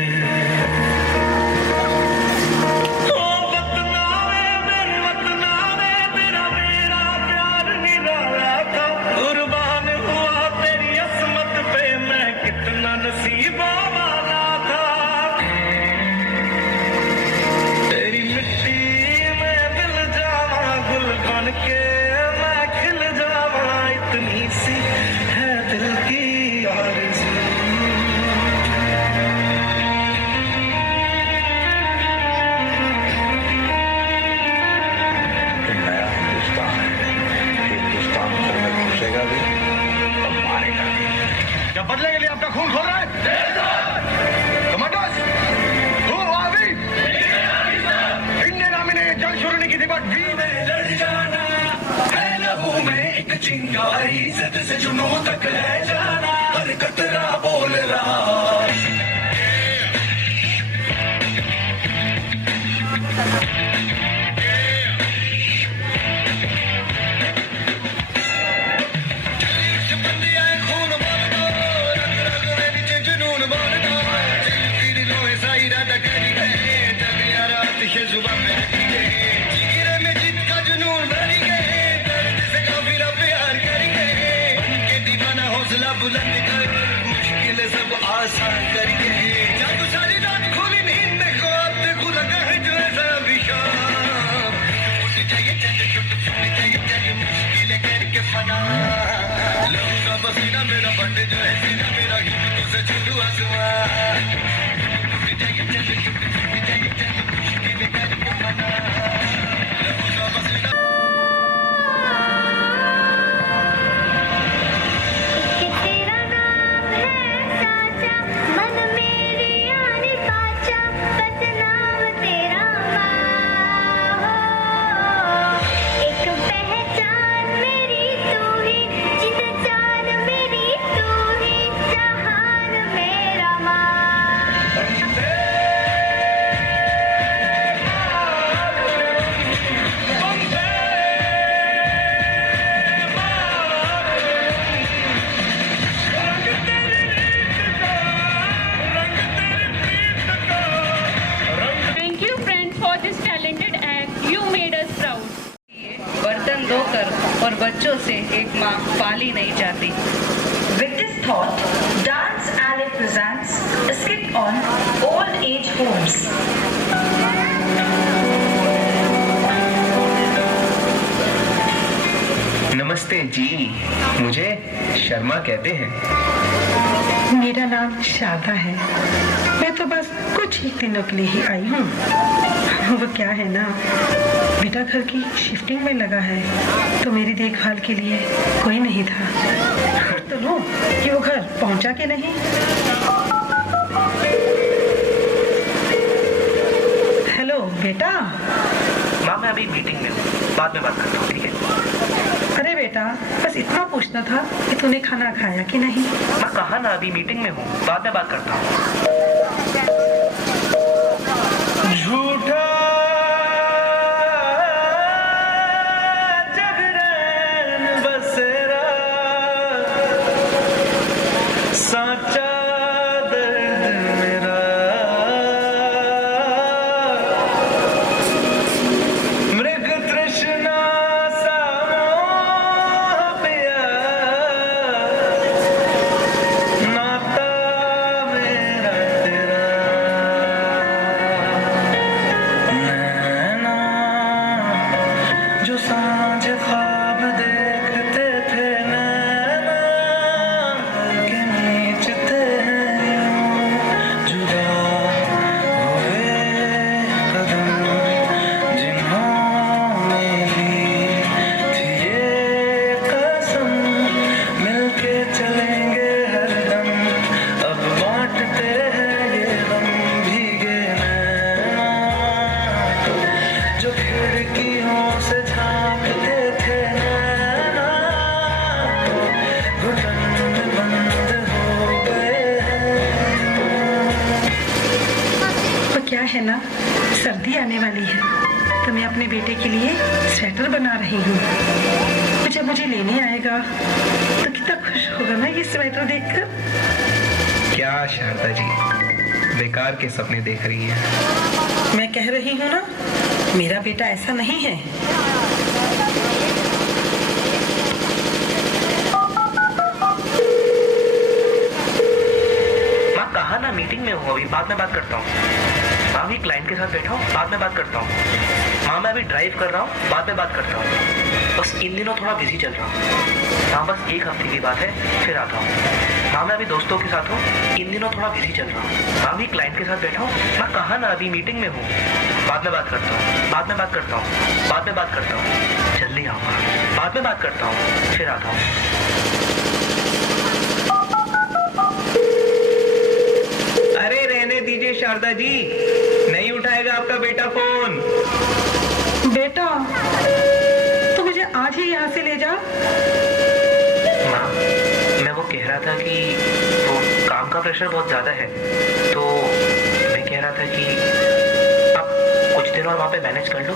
बदले के लिए आपका खून खोल रहा है कमांडोज, इंडियन आर्मी ने जंग शुरू नहीं की थी, बट वी ने लड़ जाना है लहू में एक चिंगारी, जिद से जुनून तक ले जाना, हर कतरा बोल रहा। बुलंद कर मुश्किल सब आसान करिए, जादू सारी रात खोली नींद में ख्वाब देखो लगा है जो ऐसा अभिशाप, उठ जाइए चल छुट फूट जाइए चल मुश्किल करके फना, लहू का पसीना मेरा बंद जो है सीना मेरा, हिम्मतों से छू आसमान, उठ जाइए चल छुट फूट जाइए चल मुश्किल करके फना, लहू का पसीना। बर्तन धोकर और बच्चों से एक माँ पाली नहीं जाती। With this thought, Dance Alley presents a skit on old age homes. नमस्ते जी, मुझे शर्मा कहते हैं। मेरा नाम शारदा है। मैं तो बस कुछ ही दिनों के लिए ही आई हूँ। वो क्या है ना, बेटा घर की शिफ्टिंग में लगा है, तो मेरी देखभाल के लिए कोई नहीं था। तो लो कि वो घर पहुँचा के नहीं। हेलो बेटा। माँ मैं अभी मीटिंग में हूँ, बाद में बात करता हूँ, ठीक है? अरे बेटा, बस इतना पूछना था कि तूने खाना खाया कि नहीं। मैं कहा ना अभी मीटिंग में हूँ, बाद में बात करता हूँ। झूठा जगरैन बसेरा, साचा दर्द मेरा, मृग तृष्णा सा पिया, नाता मेरा तेरा, नैना जो सांझ ख्वाब देखते थे, नैना के नीचते यूं जुदा हुए कदम, जिन्होंने ली थी ये कसम, मिलके चलेंगे हरदम, अब बांटते हैं ये गम, भीगे नैना जो खिड़कियों से झांकते थे, नैना घुटन में बंद हो गए हैं। तो क्या है ना, सर्दी आने वाली है, तो तो मैं अपने बेटे के लिए स्वेटर बना रही हूँ। जब मुझे लेने आएगा तो कितना खुश होगा ना ये स्वेटर देखकर। क्या शारदा जी बेकार के सपने देख रही हैं? मैं कह रही हूँ ना, मेरा बेटा ऐसा नहीं है। माँ कहा ना मीटिंग में हूँ, अभी बाद में बात करता हूँ। माँ भी क्लाइंट के साथ बैठा हूँ, बाद में बात करता हूँ। माँ मैं अभी ड्राइव कर रहा हूँ, बाद में बात करता हूँ। बस इन दिनों थोड़ा बिजी चल रहा हूँ। हाँ बस एक हफ्ते की बात है, फिर आता हूँ। माँ मैं अभी दोस्तों के साथ हूँ, इन दिनों थोड़ा बिजी चल रहा हूँ। माँ भी क्लाइंट के साथ बैठा हूँ। माँ कहा ना अभी मीटिंग में हूँ, बाद में बात करता हूँ, बाद में बात करता हूँ, बाद में बात करता हूँ। जल्दी आऊँगा, बाद में बात करता हूँ, फिर आता हूँ। अरे रहने दीजिए शारदा जी, नहीं उठाएगा आपका बेटा फोन। बेटा तो मुझे आज ही यहाँ से ले जा। माँ मैं वो कह रहा था कि वो काम का प्रेशर बहुत ज्यादा है, तो मैं कह रहा था कि आप कुछ दिन और वहाँ पे मैनेज कर लो।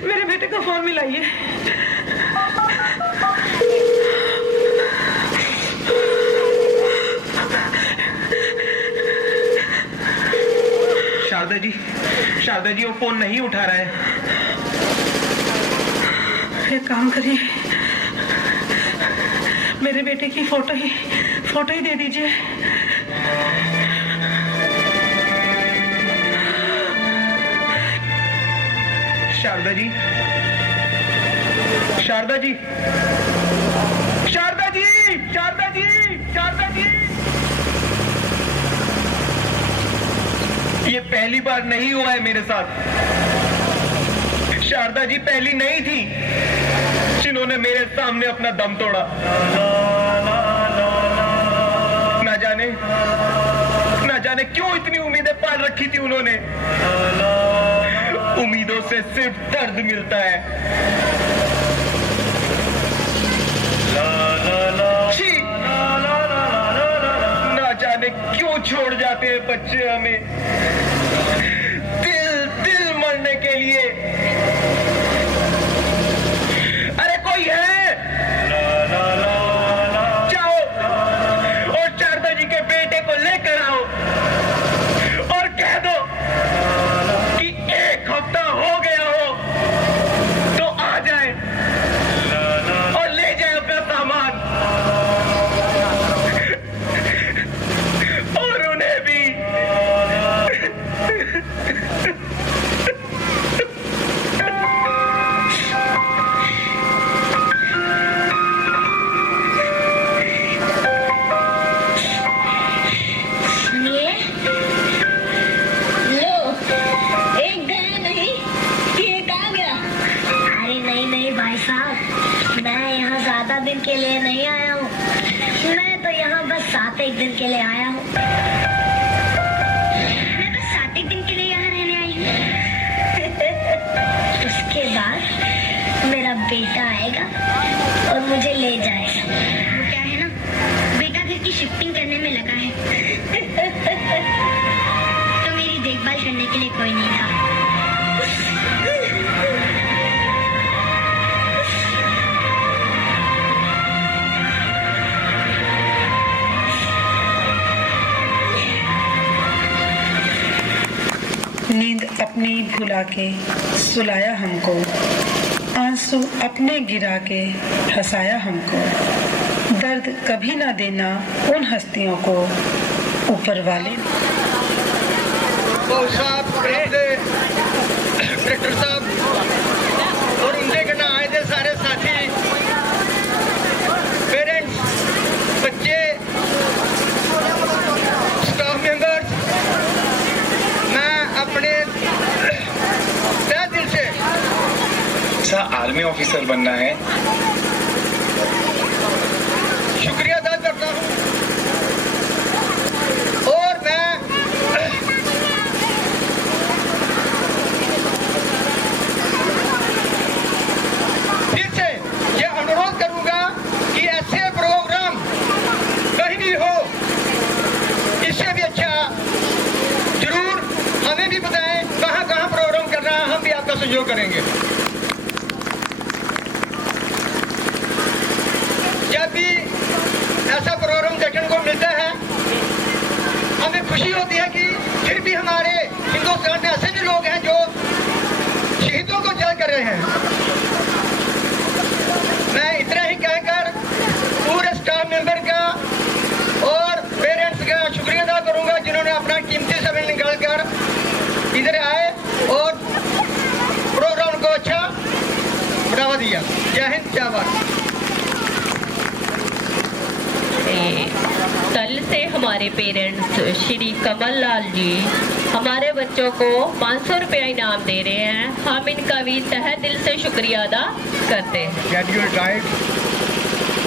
मेरे बेटे को फोन मिलाइए। शारदा जी वो फोन नहीं उठा रहा है। एक काम करिए, मेरे बेटे की फोटो ही दे दीजिए। शारदा जी, शारदा जी, शारदा जी, शारदा जी, शारदा जी। ये पहली बार नहीं हुआ है मेरे साथ। शारदा जी पहली नहीं थी जिन्होंने मेरे सामने अपना दम तोड़ा। ना जाने क्यों इतनी उम्मीदें पाल रखी थी उन्होंने। उम्मीदों से सिर्फ दर्द मिलता है। ना जाने क्यों छोड़ जाते हैं बच्चे हमें, दिल मरने के लिए। अरे कोई है? जाओ और शारदा जी के बेटे को लेकर आओ और कह दो कि एक हफ्ता हो गया हो तो आ जाए और ले जाए अपना सामान, और उन्हें भी। दिन के लिए नहीं आया हूँ, मैं तो यहाँ बस 7 दिन के लिए आया हूँ। मैं बस 7 दिन के लिए यहाँ रहने आई हूँ। उसके बाद मेरा बेटा आएगा और मुझे ले जाएगा। वो क्या है ना, बेटा घर की शिफ्टिंग करने में लगा है। तो मेरी देखभाल करने के लिए कोई नहीं था। नींद अपनी भुला के सुलाया हमको, आंसू अपने गिरा के हंसाया हमको। दर्द कभी ना देना उन हस्तियों को ऊपर वाले। साहब आर्मी ऑफिसर बनना है। शुक्रिया अदा करता हूँ और मैं फिर से ये अनुरोध करूंगा कि ऐसे प्रोग्राम कहीं भी हो, इससे भी अच्छा जरूर हमें भी बताएं कहाँ कहाँ प्रोग्राम करना है, हम भी आपका सहयोग करेंगे। जब भी ऐसा प्रोग्राम देखने को मिलता है हमें खुशी होती है कि फिर भी हमारे हिंदुस्तान में ऐसे भी लोग हैं जो शहीदों को याद कर रहे हैं। मैं इतना ही कहकर पूरे स्टाफ मेंबर का और पेरेंट्स का शुक्रिया अदा करूंगा जिन्होंने अपना कीमती समय निकाल कर इधर आए और प्रोग्राम को अच्छा बढ़ावा दिया। जय हिंद, जय भारत। कल से हमारे पेरेंट्स श्री कमल लाल जी हमारे बच्चों को 500 रुपया इनाम दे रहे हैं। हम इनका भी तहे दिल से शुक्रिया अदा करते हैं। शेड्यूल ट्राइब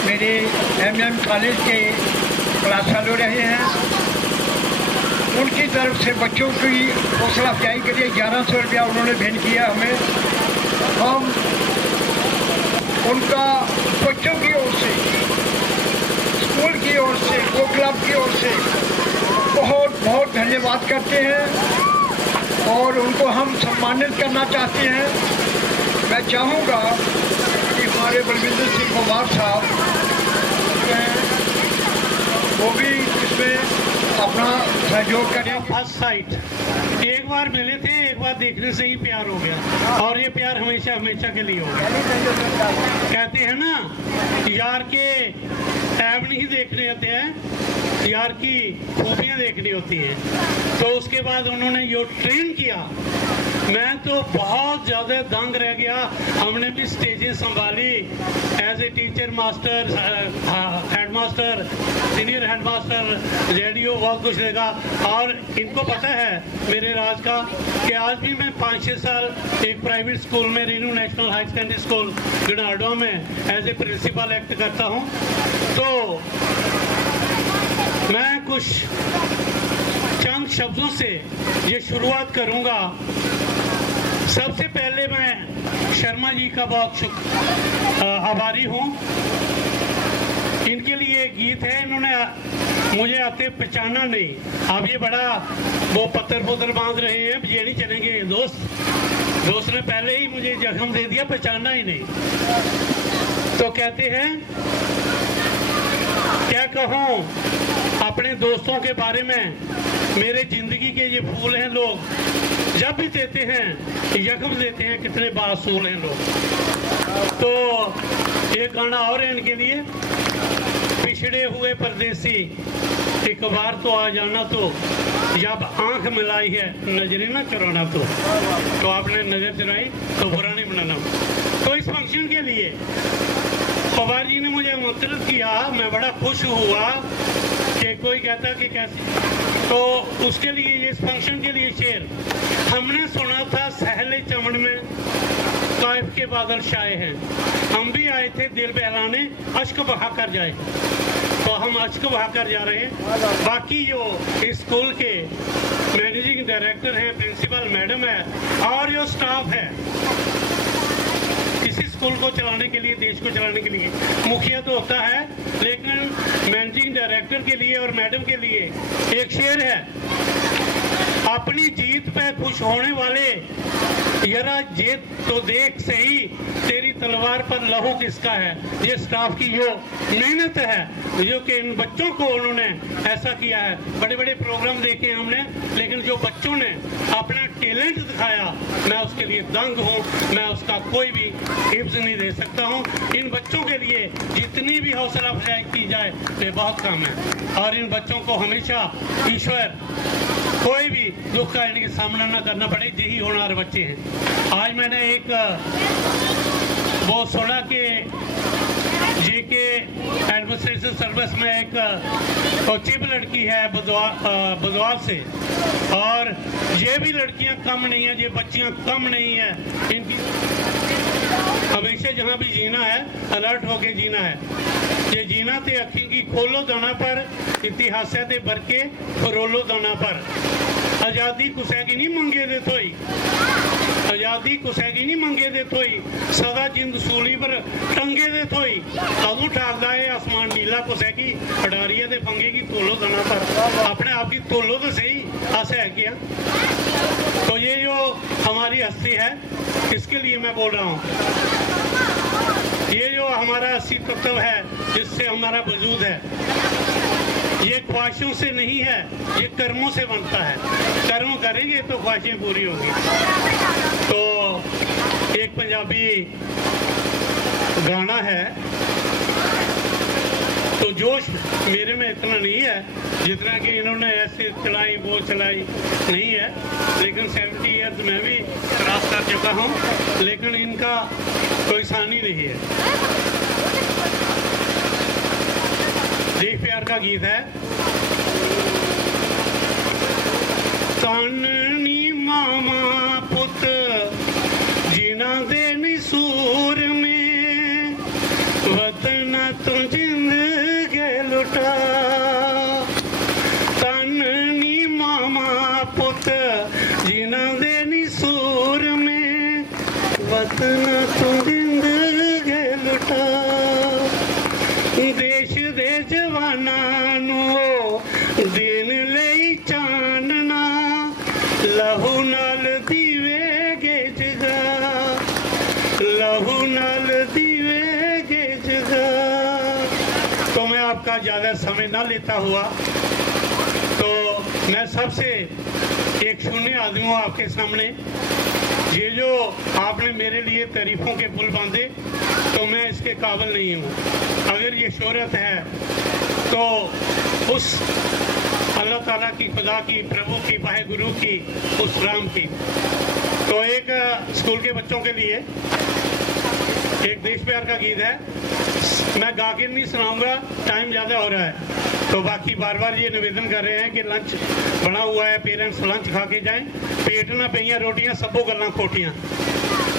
मेरे MM कॉलेज के क्लास फेलो रहे हैं, उनकी तरफ से बच्चों की हौसला अफजाई के लिए 1100 रुपया उन्होंने भेंट किया हमें। हम उनका बच्चों की ओर से, स्कूल की ओर से, गो क्लब की ओर से बहुत बहुत धन्यवाद करते हैं और उनको हम सम्मानित करना चाहते हैं। मैं चाहूँगा कि हमारे बलविंदर सिंह कुमार साहब वो भी इसमें अपना सहयोग करें। फर्स्ट साइट एक बार मिले थे, एक बार देखने से ही प्यार हो गया और ये प्यार हमेशा हमेशा के लिए होगा। कहते हैं ना, यार के ऐब नहीं देखने होते हैं, यार की खूबियाँ देखनी होती हैं। तो उसके बाद उन्होंने यो ट्रेन किया, मैं तो बहुत ज़्यादा दंग रह गया। हमने भी स्टेजें संभाली as a teacher, master, head master, senior head master, radio, बहुत कुछ लगा। और इनको पता है मेरे राज का कि आज भी मैं 5-6 साल एक प्राइवेट स्कूल में, Renu national high secondary school Ganadwa में एज ए प्रिंसिपल एक्ट करता हूँ। तो मैं कुछ चंद शब्दों से ये शुरुआत करूँगा। सबसे पहले मैं शर्मा जी का बहुत आभारी हूँ। इनके लिए गीत है, इन्होंने मुझे आते पहचाना नहीं। अब ये बड़ा वो पत्थर बांध रहे हैं, ये नहीं चलेंगे दोस्त ने पहले ही मुझे जख्म दे दिया, पहचाना ही नहीं। तो कहते हैं, क्या कहूँ अपने दोस्तों के बारे में, मेरे जिंदगी के ये फूल हैं लोग, जब भी देते हैं यकम देते हैं, कितने बासूल हैं लोग। तो एक गाना और है इनके लिए, पिछड़े हुए परदेसी एक बार तो आ जाना, तो जब आंख मिलाई है नजरें ना चुराना। तो आपने नजर चुराई तो बुरा नहीं बनाना। तो इस फंक्शन के लिए पवार जी ने मुझे आमंत्रित किया, मैं बड़ा खुश हुआ कि कोई कहता कि कैसे। तो उसके लिए, इस फंक्शन के लिए शेर हमने सुना था, सहले चमन में कायफ के बादल छाए हैं, हम भी आए थे दिल बहलाने, अश्क बहा कर जाए। तो हम अश्क बहा कर जा रहे हैं। बाकी जो इस स्कूल के मैनेजिंग डायरेक्टर हैं, प्रिंसिपल मैडम है और जो स्टाफ है, किसी स्कूल को चलाने के लिए, देश को चलाने के लिए मुखिया तो होता है, लेकिन मैनेजिंग डायरेक्टर के लिए और मैडम के लिए एक शेर है, अपनी जीत पे खुश होने वाले, यरा जीत तो देख सही, तेरी तलवार पर लहू किसका है। ये स्टाफ की जो मेहनत है, जो कि इन बच्चों को उन्होंने ऐसा किया है। बड़े बड़े प्रोग्राम देखे हमने, लेकिन जो बच्चों ने अपना टैलेंट दिखाया, मैं उसके लिए दंग हूँ, मैं उसका कोई भी हिफ्ज नहीं दे सकता हूँ। इन बच्चों के लिए जितनी भी हौसला अफजाई की जाए ये बहुत कम है, और इन बच्चों को हमेशा ईश्वर कोई भी दुख का इनके सामना ना करना पड़े, यही होनहार बच्चे हैं। आज मैंने एक वो सुना कि जेके एडमिनिस्ट्रेशन सर्विस में एक चिप लड़की है बुधवार से, और ये भी लड़कियां कम नहीं है, ये बच्चियां कम नहीं है। इनकी हमेशा जहाँ भी जीना है अलर्ट होके जीना है। ये जीना ते अखी की खोलो दाना पर, इतिहास ते बरके फरोलो दाना पर। आज़ादी कुसैगी नहीं मंगे दे थोई, आज़ादी कुसैगी नहीं मंगे दे थोई, सदा जिंद सूली पर टंगे दे थोई। अदू ठाकदा है आसमान नीला कुसैगी, खडारिया दे पंगेगी तोलो दाना पर। अपने आप की तोलो तो सही, ऐसा है क्या? तो ये जो हमारी हस्ती है, इसके लिए मैं बोल रहा हूँ। ये जो हमारा अस्सी तत्व है, जिससे हमारा वजूद है, ये ख्वाहिशों से नहीं है, ये कर्मों से बनता है। कर्म करेंगे तो ख्वाहिशें पूरी होंगी। तो एक पंजाबी गाना है, तो जोश मेरे में इतना नहीं है जितना कि इन्होंने ऐसे चलाई वो चलाई नहीं है, लेकिन 70 ईयर्स मैं भी क्रॉस कर चुका हूँ, लेकिन इनका कोई सानी नहीं है। देश प्यार का गीत है। ताननी मामा पुत जिना दे निसूर में, वतन तो जिंदगी लुटा। ताननी मामा पुत जिना दे निसूर में, वतन तो जिंदगी लुटा। देश दे जवाना दिन ले चानना, लहू नाल दीवे गे जगा, लहू नाल दीवे गे जगा। तो मैं आपका ज़्यादा समय ना लेता हुआ, तो मैं सबसे एक शून्य आदमी हूँ आपके सामने। ये जो आपने मेरे लिए तारीफों के पुल बांधे, तो मैं इसके काबिल नहीं हूँ। अगर ये शोहरत है तो उस अल्लाह ताला की, खुदा की, प्रभु की, वाहे गुरु की, उस राम की। तो एक स्कूल के बच्चों के लिए एक देश प्यार का गीत है। मैं गा के नहीं सुनाऊंगा, टाइम ज़्यादा हो रहा है। तो बाकी बार बार ये निवेदन कर रहे हैं कि लंच बना हुआ है, पेरेंट्स लंच खा के जाएं। पेट ना पईयां रोटियां, सबो गल्लां खोटियां।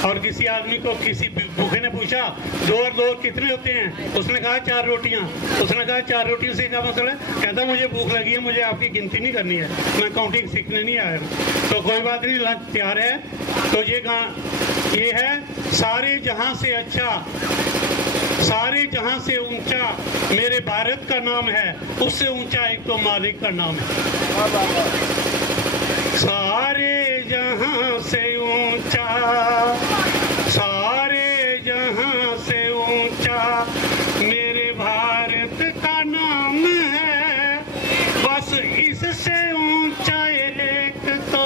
और किसी आदमी को, किसी भूखे ने पूछा 2 और 2 कितने होते हैं? उसने कहा 4 रोटियां। उसने कहा 4 रोटियों से क्या मतलब है? कहता मुझे भूख लगी है, मुझे आपकी गिनती नहीं करनी है, मैं काउंटिंग सीखने नहीं आया। तो कोई बात नहीं, लंच तैयार है। तो ये है सारे जहां से अच्छा, सारे जहां से ऊंचा मेरे भारत का नाम है, उससे ऊंचा एक तो मालिक का नाम है। सारे जहां से ऊंचा, सारे जहां से ऊंचा मेरे भारत का नाम है। बस इससे ऊंचा एक तो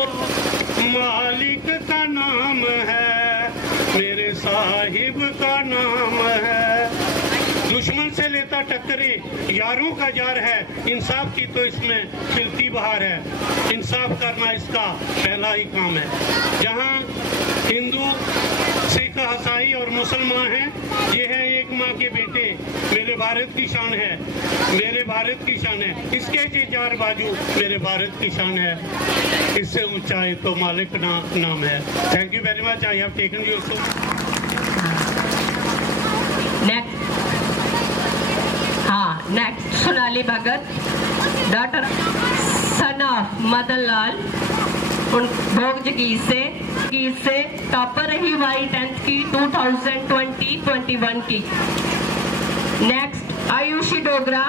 मालिक का नाम है, मेरे साहिब का नाम है। दुश्मन से लेता टक्करे यारों का जार है, इंसाफ की तो इसमें खिलती बहार है। इंसाफ करना इसका पहला ही काम है। जहाँ हिंदू, सिख, ईसाई और मुसलमान हैं, ये है एक माँ के बेटे। मेरे भारत की शान है, मेरे भारत की शान है। इसके जे 4 बाजू मेरे भारत की शान है, इससे ऊंचाई तो मालिक नाम है। Thank you very much. I have taken you so. Next Sonali Bhagat, daughter son of Madan Lal, Bhog Jagir से टॉपर रही हमारी 10th की 2020-21 की। Next Ayushi Dogra,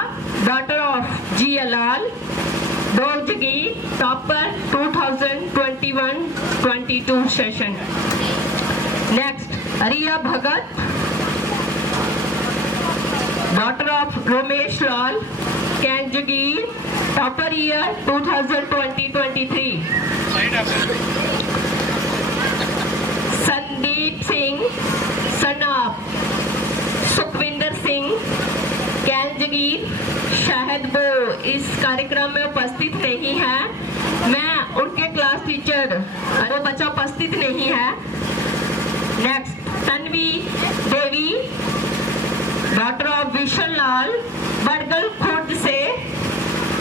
daughter of G Lal, Bhog Jagir, topper 2021-22 session. Next Riya Bhagat, daughter of Romesh Lal, Kain Jagir, topper year 2020-23। Sandeep Singh, son of Sukhwinder Singh, Kain Jagir. शायद वो इस कार्यक्रम में उपस्थित नहीं है, मैं उनके क्लास टीचर, वो बच्चा उपस्थित नहीं है। Next Tanvi Devi, doctor of Vishan Lal Badgal Khurd से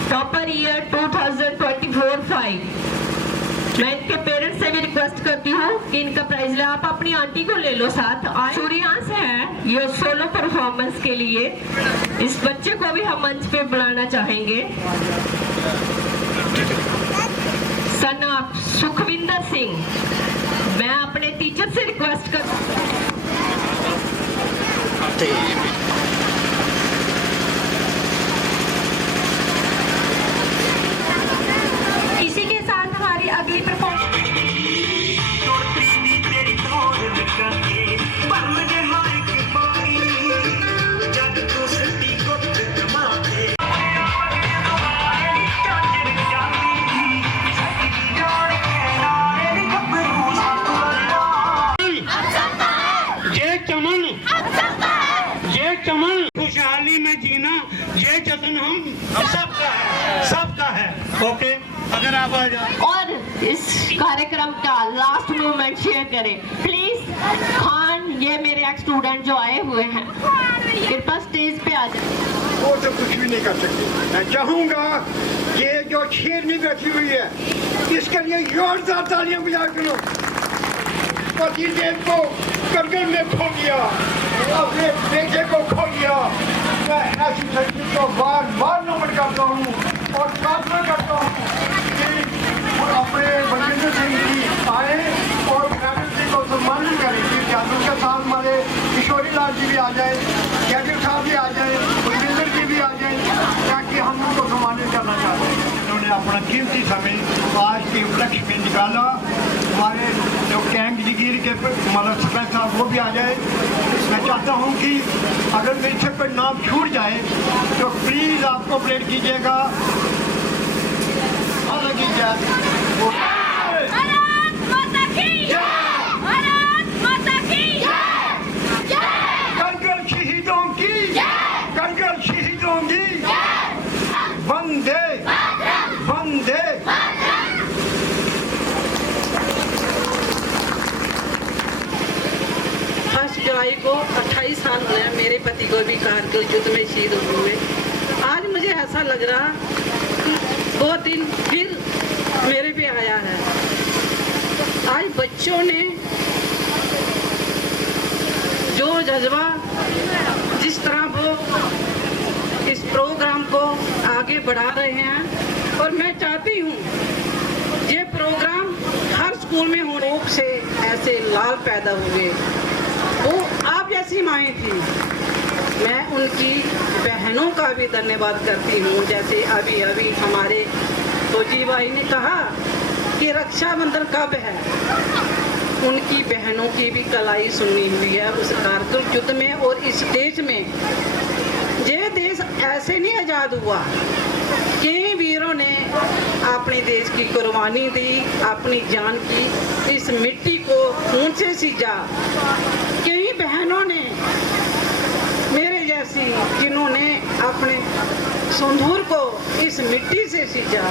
टॉपर ईयर 2024-5। मैं इनके पेरेंट्स से भी रिक्वेस्ट करती हूँ कि इनका प्राइज ले, आप अपनी आंटी को ले लो साथ। सूर्यांश है ये सोलो परफॉर्मेंस के लिए, इस बच्चे को भी हम मंच पे बुलाना चाहेंगे। सन ऑफ सुखविंदर सिंह, मैं अपने टीचर से रिक्वेस्ट कर इसी के साथ हमारी अगली परफॉर्मेंस खुशहाली में जीना, ये जश्न हम सबका है। ओके, अगर आप आ जाओ और इस कार्यक्रम का लास्ट मूवमेंट शेयर करें प्लीज। खान, ये मेरे एक्स स्टूडेंट जो आए हुए हैं, कृपया स्टेज पे आ जाए। वो तो कुछ भी नहीं कर सकती। मैं चाहूंगा ये जो शेरनी बैठी हुई है इसके लिए जोरदार तालियां बजा करो। पतिदेव को करगिल में खो दिया, अपने बेटे को खो दिया। मैं ऐसी धरती को बार बार नमन करता हूँ और प्रार्थना करता हूँ कि अपने बलविंदर सिंह जी आए और मैडम जी को सम्मानित करें। जादू के साथ हमारे किशोरी लाल जी भी आ जाए, जयदेव साहब भी आ जाए, बलविंदर जी भी आ जाए, ताकि हम उनको सम्मानित करना चाहते हैं। उन्होंने अपना कीमती समय आज के उपलक्ष्य में निकाला। हमारे जो कैंग जगीर के मतलब सरपंच साहब वो भी आ जाए। मैं चाहता हूँ कि अगर मेरे से कोई नाम छूट जाए तो प्लीज़ आप कोऑपरेट कीजिएगा। करगिल शहीदों की, करगिल शहीदों की वंदे वंदे। 1 जुलाई को 28 साल हुए हैं मेरे पति को भी कारगिल युद्ध में शहीद हुए। आज मुझे ऐसा लग रहा कि वो दिन फिर मेरे पे आया है। आज बच्चों ने जो जज्बा, जिस तरह वो इस प्रोग्राम को आगे बढ़ा रहे हैं, और मैं चाहती हूँ ये प्रोग्राम हर स्कूल में होने से ऐसे लाल पैदा हुए। वो आप जैसी माएँ थी। मैं उनकी बहनों का भी धन्यवाद करती हूँ। जैसे अभी अभी हमारे फौजी भाई ने कहा कि रक्षाबंधन कब है, उनकी बहनों की भी कलाई सुनी हुई है उस कारगिल युद्ध में। और इस देश में ये देश ऐसे नहीं आज़ाद हुआ, कई वीरों ने अपने देश की कुर्बानी दी, अपनी जान की, इस मिट्टी को खून से सींचा। कई बहनों ने मेरे जैसी जिन्होंने अपने सिंदूर को इस मिट्टी से सींचा।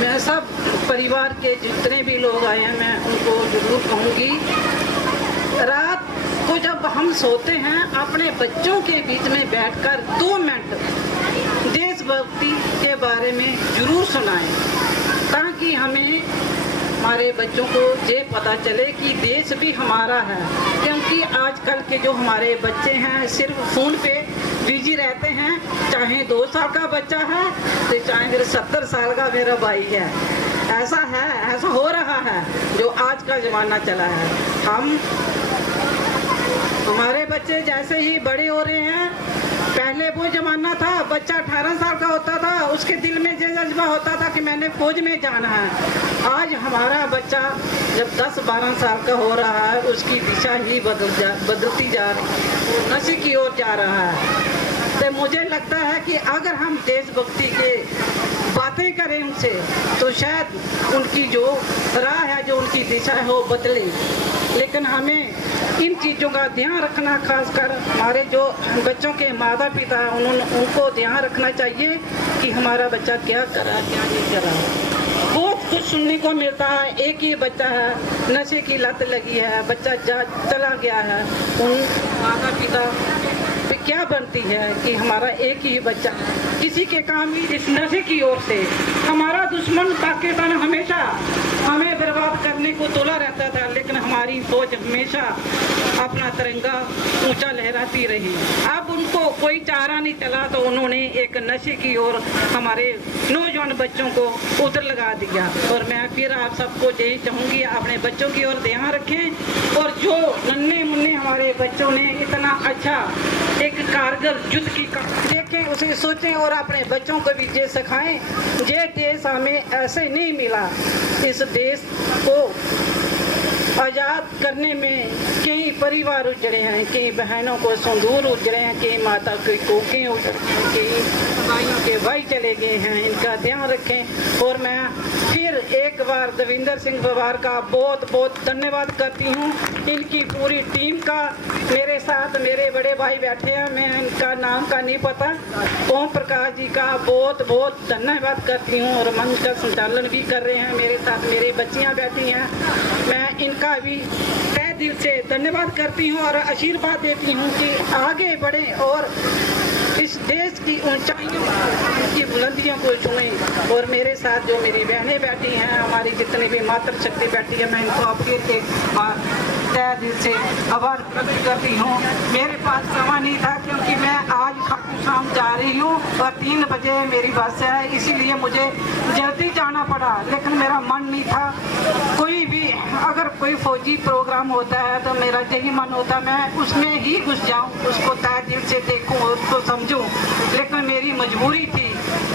मैं सब परिवार के जितने भी लोग आए हैं मैं उनको जरूर कहूँगी, रात को जब हम सोते हैं अपने बच्चों के बीच में बैठकर 2 मिनट देशभक्ति के बारे में जरूर सुनाएं, ताकि हमें हमारे बच्चों को ये पता चले कि देश भी हमारा है। क्योंकि आजकल के जो हमारे बच्चे हैं सिर्फ फ़ोन पे बिजी रहते हैं, चाहे 2 साल का बच्चा है तो चाहे फिर 70 साल का मेरा भाई है। ऐसा है, ऐसा हो रहा है जो आज का ज़माना चला है। हमारे बच्चे जैसे ही बड़े हो रहे हैं, पहले वो जमाना था बच्चा 18 साल का होता था, उसके दिल में ये जज्बा होता था कि मैंने फौज में जाना है। आज हमारा बच्चा जब 10-12 साल का हो रहा है, उसकी दिशा ही बदलती जा रही है, नशे की ओर जा रहा है। तो मुझे लगता है कि अगर हम देशभक्ति के बातें करें उनसे तो शायद उनकी जो राह है, जो उनकी दिशा है वो बदले। लेकिन हमें इन चीज़ों का ध्यान रखना, खासकर हमारे जो बच्चों के माता पिता हैं उनको ध्यान रखना चाहिए कि हमारा बच्चा क्या कर रहा है क्या नहीं कर रहा है। बहुत कुछ सुनने को मिलता है, एक ही बच्चा है नशे की लत लगी है, बच्चा चला गया है। उन माता पिता पे क्या बनती है कि हमारा एक ही बच्चा किसी के काम ही इस नशे की ओर से। हमारा दुश्मन पाकिस्तान हमेशा हमें बर्बाद करने को तुला रहता था, लेकिन हमारी फौज हमेशा अपना तिरंगा ऊंचा लहराती रही। अब उनको कोई चारा नहीं चला तो उन्होंने एक नशे की ओर हमारे नौजवान बच्चों को उधर लगा दिया। और मैं फिर आप सबको यही चाहूँगी, अपने बच्चों की ओर ध्यान रखें। और जो नन्हे मुन्ने हमारे बच्चों ने इतना अच्छा एक कारगर युद्ध की देखें, उसे सोचें और अपने बच्चों को भी ये सिखाएं। ये देश हमें ऐसे नहीं मिला, इस देश को आज़ाद करने में कई परिवार उजड़े हैं, कई बहनों को संदूर उजड़े हैं, कई माता की कोखें उजड़ी हैं, कई भाइयों के भाई चले गए हैं। इनका ध्यान रखें। और मैं फिर एक बार देविंदर सिंह पवार का बहुत बहुत धन्यवाद करती हूँ, इनकी पूरी टीम का। मेरे साथ मेरे बड़े भाई बैठे हैं, मैं इनका नाम का नहीं पता। ओम प्रकाश जी का बहुत बहुत धन्यवाद करती हूँ। और मंच का संचालन भी कर रहे हैं, मेरे साथ मेरी बच्चियाँ बैठी हैं। मैं इनका भी तहे दिल से धन्यवाद करती हूँ और आशीर्वाद देती हूँ कि आगे बढ़े और इस देश की ऊंचाइयों की बुलंदियों को छुएं। और मेरे साथ जो मेरी बहनें बैठी हैं, हमारी जितनी भी मातृशक्ति बैठी है, मैं इनको आपके एक बार तहे दिल से आभार प्रकट करती हूँ। मेरे पास समय नहीं था क्योंकि मैं आज खाटू श्याम जा रही हूँ और 3 बजे मेरी बस है, इसीलिए मुझे जल्दी जाना पड़ा। लेकिन मेरा मन नहीं था, कोई भी अगर कोई फौजी प्रोग्राम होता है तो मेरा यही मन होता मैं उसमें ही घुस जाऊँ, उसको तहे दिल से देखूँ, उसको समझूँ। लेकिन मेरी मजबूरी थी।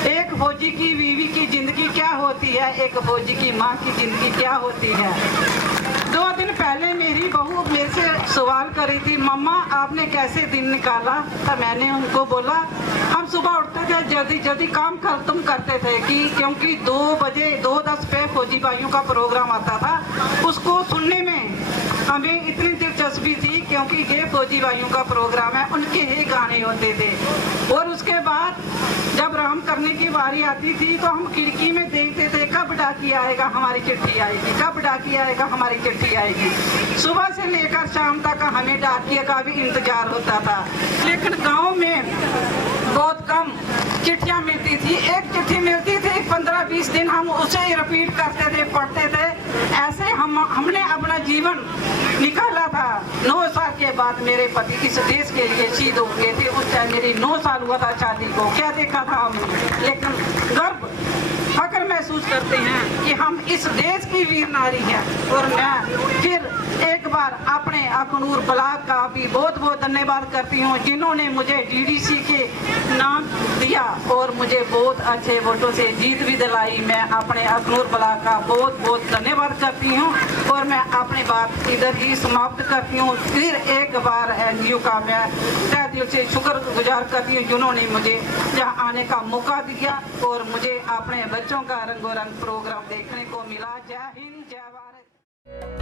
एक फौजी की बीवी की जिंदगी क्या होती है, एक फौजी की माँ की जिंदगी क्या होती है। 2 दिन पहले मेरी बहू मेरे से सवाल करी थी, मम्मा आपने कैसे दिन निकाला। तो मैंने उनको बोला हम सुबह उठते थे, जल्दी जल्दी काम खत्म करते थे क्योंकि 2 बजे 2:10 पे फौजी भाइयों का प्रोग्राम आता था। उसको सुनने में हमें इतनी दिलचस्पी थी क्योंकि ये फौजी भाइयों का प्रोग्राम है, उनके ही गाने होते थे। और उसके बाद जब राम करने की बारी आती थी तो हम खिड़की में देखते थे कब डाकी आएगा हमारी चिट्ठी आएगी, कब डाकी आएगा हमारी चिट्ठी आएगी। सुबह से लेकर शाम तक हमें डाकिया का भी इंतजार होता था। लेकिन गांव में बहुत कम चिट्ठियां मिलती थी, एक चिट्ठी मिलती थी 15-20 दिन हम उसे ही रिपीट करते थे, पढ़ते थे। ऐसे हमने अपना जीवन निकाला था। 9 साल के बाद मेरे पति इस देश के लिए शहीद हो गए थे। उस टाइम मेरी 9 साल हुआ था शादी को, क्या देखा था हमने। लेकिन गर्व फख्र महसूस करते हैं कि हम इस देश की वीर नारी हैं। और मैं फिर एक बार अपने अखनूर ब्लॉक का भी बहुत बहुत धन्यवाद करती हूँ, जिन्होंने मुझे डीडीसी के नाम दिया और मुझे बहुत अच्छे वोटों से जीत भी दिलाई। मैं अपने अखनूर ब्लॉक का बहुत बहुत धन्यवाद करती हूँ और मैं अपनी बात इधर ही समाप्त करती हूँ। फिर एक बार एनजीओ का मैं तहे दिल से शुक्रगुजार करती हूँ, जिन्होंने मुझे यहाँ आने का मौका दिया और मुझे अपने बच्चों का रंगोरंग प्रोग्राम देखने को मिला। जय हिंद, जय भारत।